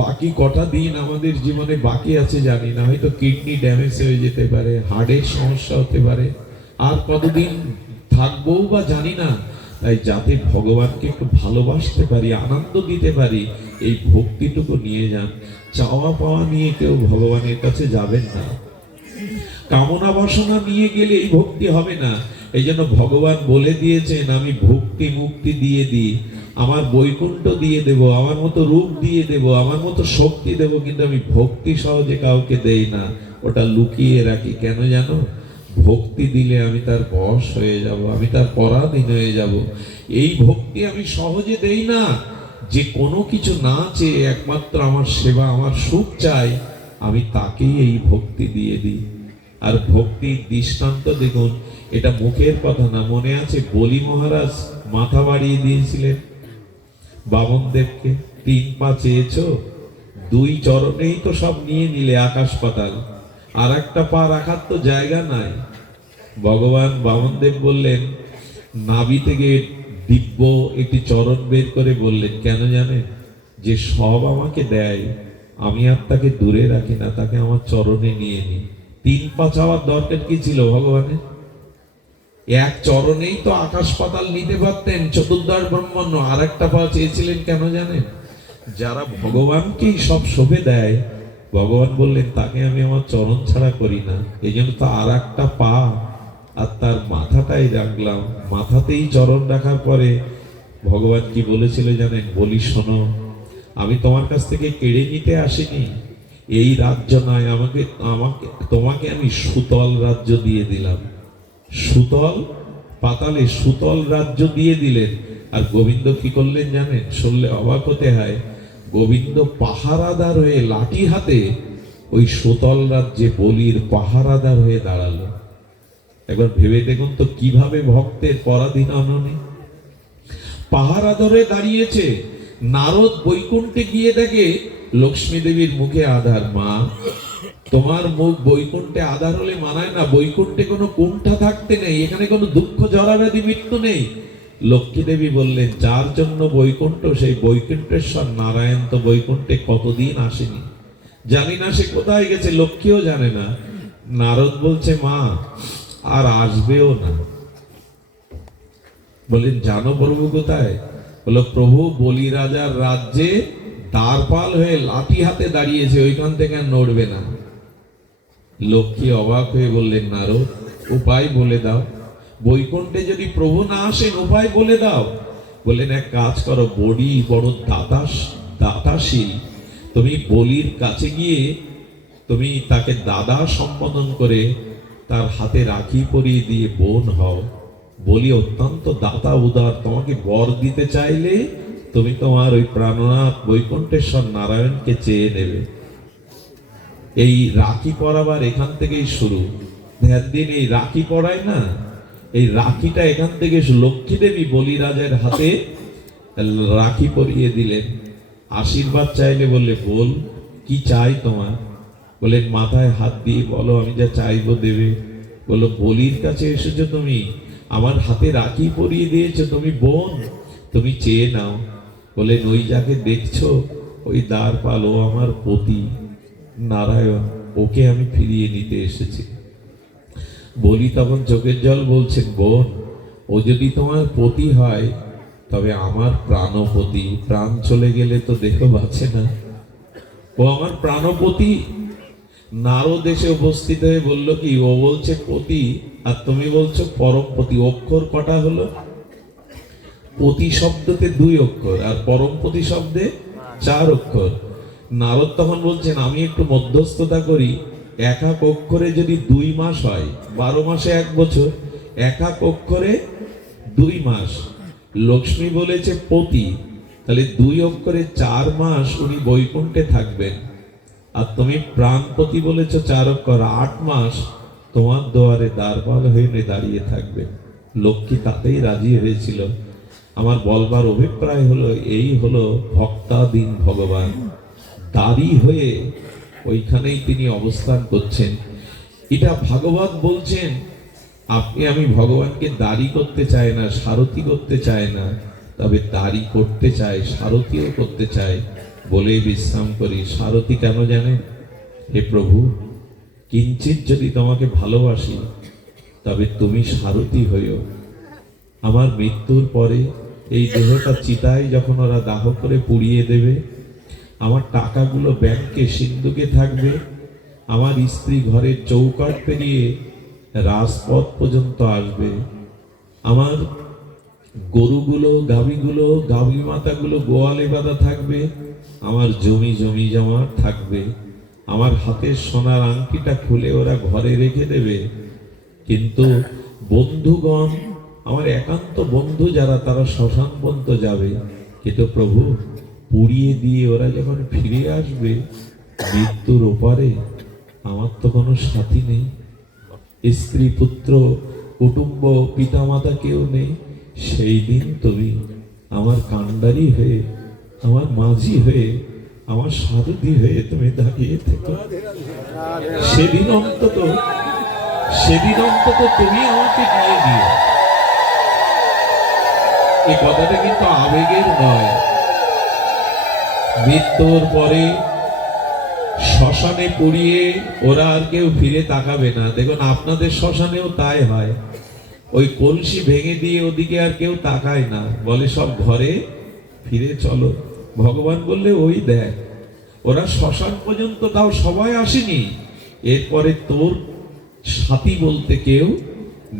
বাকি কটা দিন আমাদের জীবনে বাকি আছে জানি না, হয়তো কিডনি ড্যামেজ হয়ে যেতে পারে, হার্টের সমস্যা হতে পারে, আর কতদিন থাকবো বা জানি না। তাই যাতে ভগবানকে একটু ভালোবাসতে পারি, আনন্দ দিতে পারি, এই ভক্তিটুকু নিয়ে যান। চাওয়া পাওয়া নিয়ে কেউ ভগবানের কাছে যাবেন না, কামনা বাসনা নিয়ে গেলে এই ভক্তি হবে না। এই জন্য ভগবান বলে দিয়েছেন, আমি ভক্তি মুক্তি দিয়ে দিই, আমার বৈকুণ্ঠ দিয়ে দেব, আমার মতো রূপ দিয়ে দেব, আমার মতো শক্তি দেব, কিন্তু আমি ভক্তি সহজে কাউকে দেই না, ওটা লুকিয়ে রাখি। কেন জানো? ভক্তি দিলে আমি তার বশ হয়ে যাব, আমি তার পরাধীন হয়ে যাব। এই ভক্তি আমি সহজে দেই না। যে কোনো কিছু না চেয়ে একমাত্র আমার সেবা, আমার সুখ চাই, আমি তাকেই এই ভক্তি দিয়ে দিই। আর ভক্তির দৃষ্টান্ত দেখুন, এটা মুখের কথা না, মনে আছে বলি মহারাজ মাথা বাড়িয়ে দিয়েছিলেন বামনদেবকে, 3 পা চেয়েছ, 2 চরণেই তো সব নিয়ে নিলে আকাশ পাতাল, আর একটা পা রাখার তো জায়গা নাই। ভগবান বামনদেব বললেন, নাভি থেকে দিব্য একটি চরণ বের করে বললেন, কেন জানেন? যে সব আমাকে দেয়, আমি আর তাকে দূরে রাখি না, তাকে আমার চরণে নিয়ে নিই। 3 পা চাওয়ার দরকার কি ছিল ভগবানের? এক চরণেই তো আকাশ পাতাল নিতে পারতেন, চতুর্দশ ব্রহ্মাণ্ড। আর একটা পা চেয়েছিলেন কেন জানেন? যারা ভগবানকেই সব শোভে দেয়, ভগবান বললেন তাকে আমি আমার চরণ ছাড়া করি না। এই জন্য তো আর একটা পা আর তার মাথাটাই রাখলাম। মাথাতেই চরণ রাখার পরে ভগবান কি বলেছিল জানেন? বলি শোনো, আমি তোমার কাছ থেকে কেড়ে নিতে আসিনি, এই রাজ্য নয়, আমাকে আমাকে তোমাকে আমি সুতল রাজ্য দিয়ে দিলাম। সুতল পাতালে সুতল রাজ্য দিয়ে দিলেন। আর গোবিন্দ কি করলেন জানেন? শুনলে অবাক হতে হয়। গোবিন্দ পাহারাদার হয়ে লাঠি হাতে ওই সুতল রাজ্যে বলির পাহারাদার হয়ে দাঁড়ালো। একবার ভেবে দেখুন তো কিভাবে ভক্তের পরাধীন অননি। পাহারা ধরে দাঁড়িয়েছে। নারদ বৈকুণ্ঠে গিয়ে দেখে লক্ষ্মী দেবীর মুখে আধার। মা, তোমার মুখ বৈকুণ্ঠে আধার হলে মানায় না। বৈকুণ্ঠে কোনো কুণ্ঠা থাকতে নেই, এখানে কোনো দুঃখ জরাব্যাধি মৃত্যু নেই। লক্ষ্মী দেবী বললেন, যার জন্য বৈকুণ্ঠ সেই বৈকুণ্ঠেশ্বর নারায়ণ তো বৈকুণ্ঠে কতদিন আসেনি, জানি না সে কোথায় গেছে, লক্ষ্মীও জানে না। নারদ বলছে, মা আর আসবেও না। বলেন, জানো প্রভু কোথায়? বলো, প্রভু বলি রাজার রাজ্যে দ্বারপাল হয়ে লাঠি হাতে দাঁড়িয়েছে, ওইখান থেকে আর নড়বে না। লক্ষ্মী অবাক হয়ে বললেন, নারদ উপায় বলে দাও। বৈকুণ্ঠে যদি প্রভু না আসেন উপায় বলে দাও। বললেন, এক কাজ করো, বলি বড় দাতাশীল, তুমি বলির কাছে গিয়ে তুমি তাকে দাদা সম্বোধন করে তার হাতে রাখি পরিয়ে দিয়ে বোন হও। বলি অত্যন্ত দাতা উদার, তোমাকে বর দিতে চাইলে তুমি তোমার ওই প্রাণনাথ বৈকুণ্ঠেশ্বর নারায়ণকে চেয়ে নেবে। এই রাখি পরাবার এখান থেকেই শুরু। ধ্যান দিন, এই রাখি পরায় না, এই রাখিটা এখান থেকে লক্ষ্মী দেবী বলিরাজের হাতে রাখি পরিয়ে দিলেন। আশীর্বাদ চাইলে বললে, বল কি চাই তোমার? বলেন, মাথায় হাত দিয়ে বলো, আমি যা চাইবো দেবে। বলো, বলির কাছে এসেছো তুমি, আমার হাতে রাখি পরিয়ে দিয়েছো, তুমি বোন, তুমি চেয়ে নাও। বলেন, ওই যাকে দেখছো ওই দ্বারপাল, ও আমার পতি নারায়ণ, ওকে আমি ফিরিয়ে নিতে এসেছি। বলি তখন চোখের জল বলছেন, বোন ও যদি তোমার পতি হয় তবে আমার প্রাণপতি। প্রাণ চলে গেলে তো দেহ বাঁচে না, ও আমার প্রাণপতি। নারদ এসে উপস্থিত হয়ে বলল, কি ও বলছে পতি আর তুমি বলছো পরমপতি, অক্ষর কটা হলো? পতি শব্দতে 2 অক্ষর আর পরমপতি শব্দে 4 অক্ষর। নারদ তখন বলছেন, আমি একটু মধ্যস্থতা করি, এক এক অক্ষরে যদি 2 মাস হয়, 12 মাসে 1 বছর, এক এক অক্ষরে 2 মাস। লক্ষ্মী বলেছে পতি, তাহলে 2 অক্ষরে 4 মাস উনি বৈকুণ্ঠে থাকবেন। আর তুমি প্রাণপতি বলেছো 4 অক্ষর, 8 মাস তোমার দুয়ারে দ্বারপাল হয়ে দাঁড়িয়ে থাকবেন। লক্ষ্মী তাতেই রাজি হয়েছিল। আমার বলবার অভিপ্রায় হলো, এই হলো ভক্তাধীন ভগবান। দাঁড়ি হয়ে ওইখানেই তিনি অবস্থান করছেন। এটা ভাগবত বলছেন, আপনি আমি ভগবানকে দাঁড়ি করতে চাই না, সারথি করতে চাই না, তবে দাঁড়ি করতে চাই, সারথিও করতে চাই বলে বিশ্রাম করি। সারথি কেন জানেন? হে প্রভু, কিঞ্চিত যদি তোমাকে ভালোবাসি তবে তুমি সারথি হইও। আমার মৃত্যুর পরে এই দেহটা চিতায় যখন ওরা দাহ করে পুড়িয়ে দেবে, আমার টাকাগুলো ব্যাংকে সিন্ধুকে থাকবে, আমার স্ত্রী ঘরের চৌকাঠ পেরিয়ে রাজপথ পর্যন্ত আসবে, আমার গরুগুলো গাভী মাতাগুলো গোয়ালে বাঁধা থাকবে, আমার জমি জমা থাকবে, আমার হাতের সোনার আংটিটা খুলে ওরা ঘরে রেখে দেবে। কিন্তু বন্ধুগণ, আমার একান্ত বন্ধু যারা, তারা শ্মশান পর্যন্ত যাবে। কিন্তু প্রভু, পুড়িয়ে দিয়ে ওরা যখন ফিরে আসবে মৃত্যুর ওপারে, আমার তো কোনো সাথী নেই, স্ত্রী পুত্র কুটুম্ব পিতামাতা কেউ নেই। সেই দিন তুমি আমার কান্ডারি হয়ে, আমার মাঝি হয়ে, আমার সারথি হয়ে তুমি দাঁড়িয়ে থেকো। সেদিন অন্তত সেদিন অন্তত তুমি আমাকে দিয়ে দিও। এই কথাটা কিন্তু আবেগের নয়। মৃত্যুর পরে শ্মশানে পুড়িয়ে ওরা আর কেউ ফিরে তাকাবে না। দেখুন আপনাদের শ্মশানেও তাই হয়, ওই কলসি ভেঙে দিয়ে ওদিকে আর কেউ তাকায় না, বলে সব ঘরে ফিরে চলো। ভগবান বললে ওই দেখ, ওরা শ্মশান পর্যন্ত তাও সবাই আসেনি, এরপরে তোর সাথী বলতে কেউ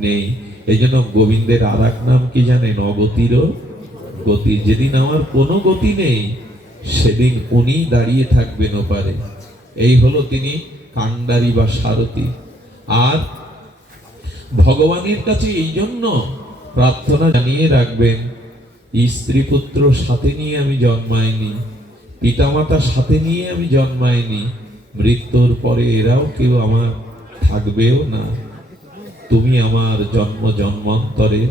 নেই। এই জন্য গোবিন্দের আর এক নাম কি জানেন? অগতিরও গতি। যেদিন আমার কোনো গতি নেই সেদিন উনি দাঁড়িয়ে থাকবেন ওপারে। এই হলো তিনি কান্ডারি বা সারথি। আর ভগবানের কাছে এই জন্য প্রার্থনা জানিয়ে রাখবেন, স্ত্রী পুত্র সাথে নিয়ে আমি জন্মাইনি, পিতামাতা সাথে নিয়ে আমি জন্মাইনি, মৃত্যুর পরে এরাও কেউ আমার থাকবেও না, তুমি আমার জন্ম জন্মান্তরে।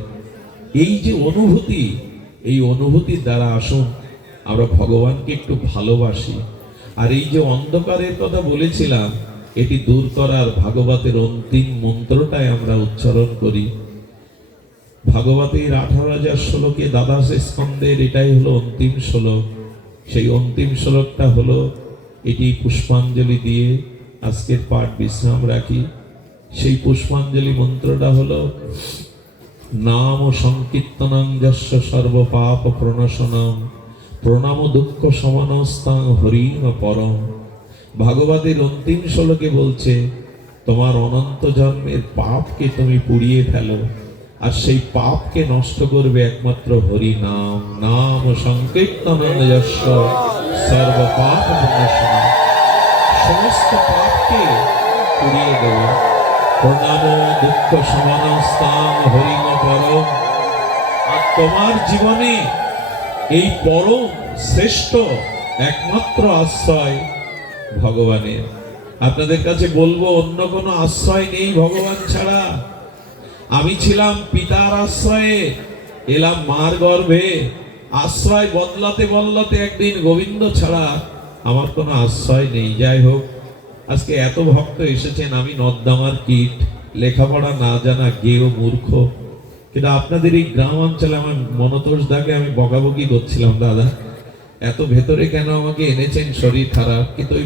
এই যে অনুভূতি, এই অনুভূতির দ্বারা আসুন আমরা ভগবানকে একটু ভালোবাসি। আর এই যে অন্ধকারের কথা বলেছিলাম, এটি দূর করার ভাগবতের অন্তিম মন্ত্রটাই আমরা উচ্চারণ করি। ভাগবতের 18,000 শ্লোকে দ্বাদশ স্কন্ধের এটাই হলো অন্তিম শ্লোক। সেই অন্তিম শ্লোকটা হলো এটি। পুষ্পাঞ্জলি দিয়ে আজকের পাঠ বিশ্রাম রাখি। সেই পুষ্পাঞ্জলি মন্ত্রটা হলো নাম সংকীর্তনং যস্য সর্ব পাপ প্রণাশনম প্রণাম দুঃখ সমানস্তাং হরিম পরম। ভাগবতের অন্তিম শ্লোকে বলছে, তোমার অনন্ত জন্মের পাপকে তুমি পুড়িয়ে ফেলো, আর সেই পাপকে নষ্ট করবে একমাত্র হরি নাম। নাম সংকীর্তনং যস্য সর্ব পাপ প্রণাশনম, সমস্ত পাপকে পুড়িয়ে দেবে। প্রণাম দুঃখ সমানস্তাং হরিম পরম। আর তোমার জীবনে এই পরম শ্রেষ্ঠ একমাত্র আশ্রয় ভগবানের। আপনাদের কাছে বলবো, অন্য কোনো আশ্রয় নেই ভগবান ছাড়া। আমি ছিলাম পিতার আশ্রয়ে, এলাম মার গর্ভে। আশ্রয় বদলাতে বদলাতে একদিন গোবিন্দ ছাড়া আমার কোনো আশ্রয় নেই। যাই হোক, আজকে এত ভক্ত এসেছেন, আমি নর্দমার কীট, লেখাপড়া না জানা গেও মূর্খ, কিন্তু আপনাদের এই গ্রাম অঞ্চলে আমার মনতোষ দাকে আমি বকাবকি করছিলাম, দাদা এত ভেতরে কেন আমাকে এনেছেন, শরীর খারাপ, কিন্তু ওই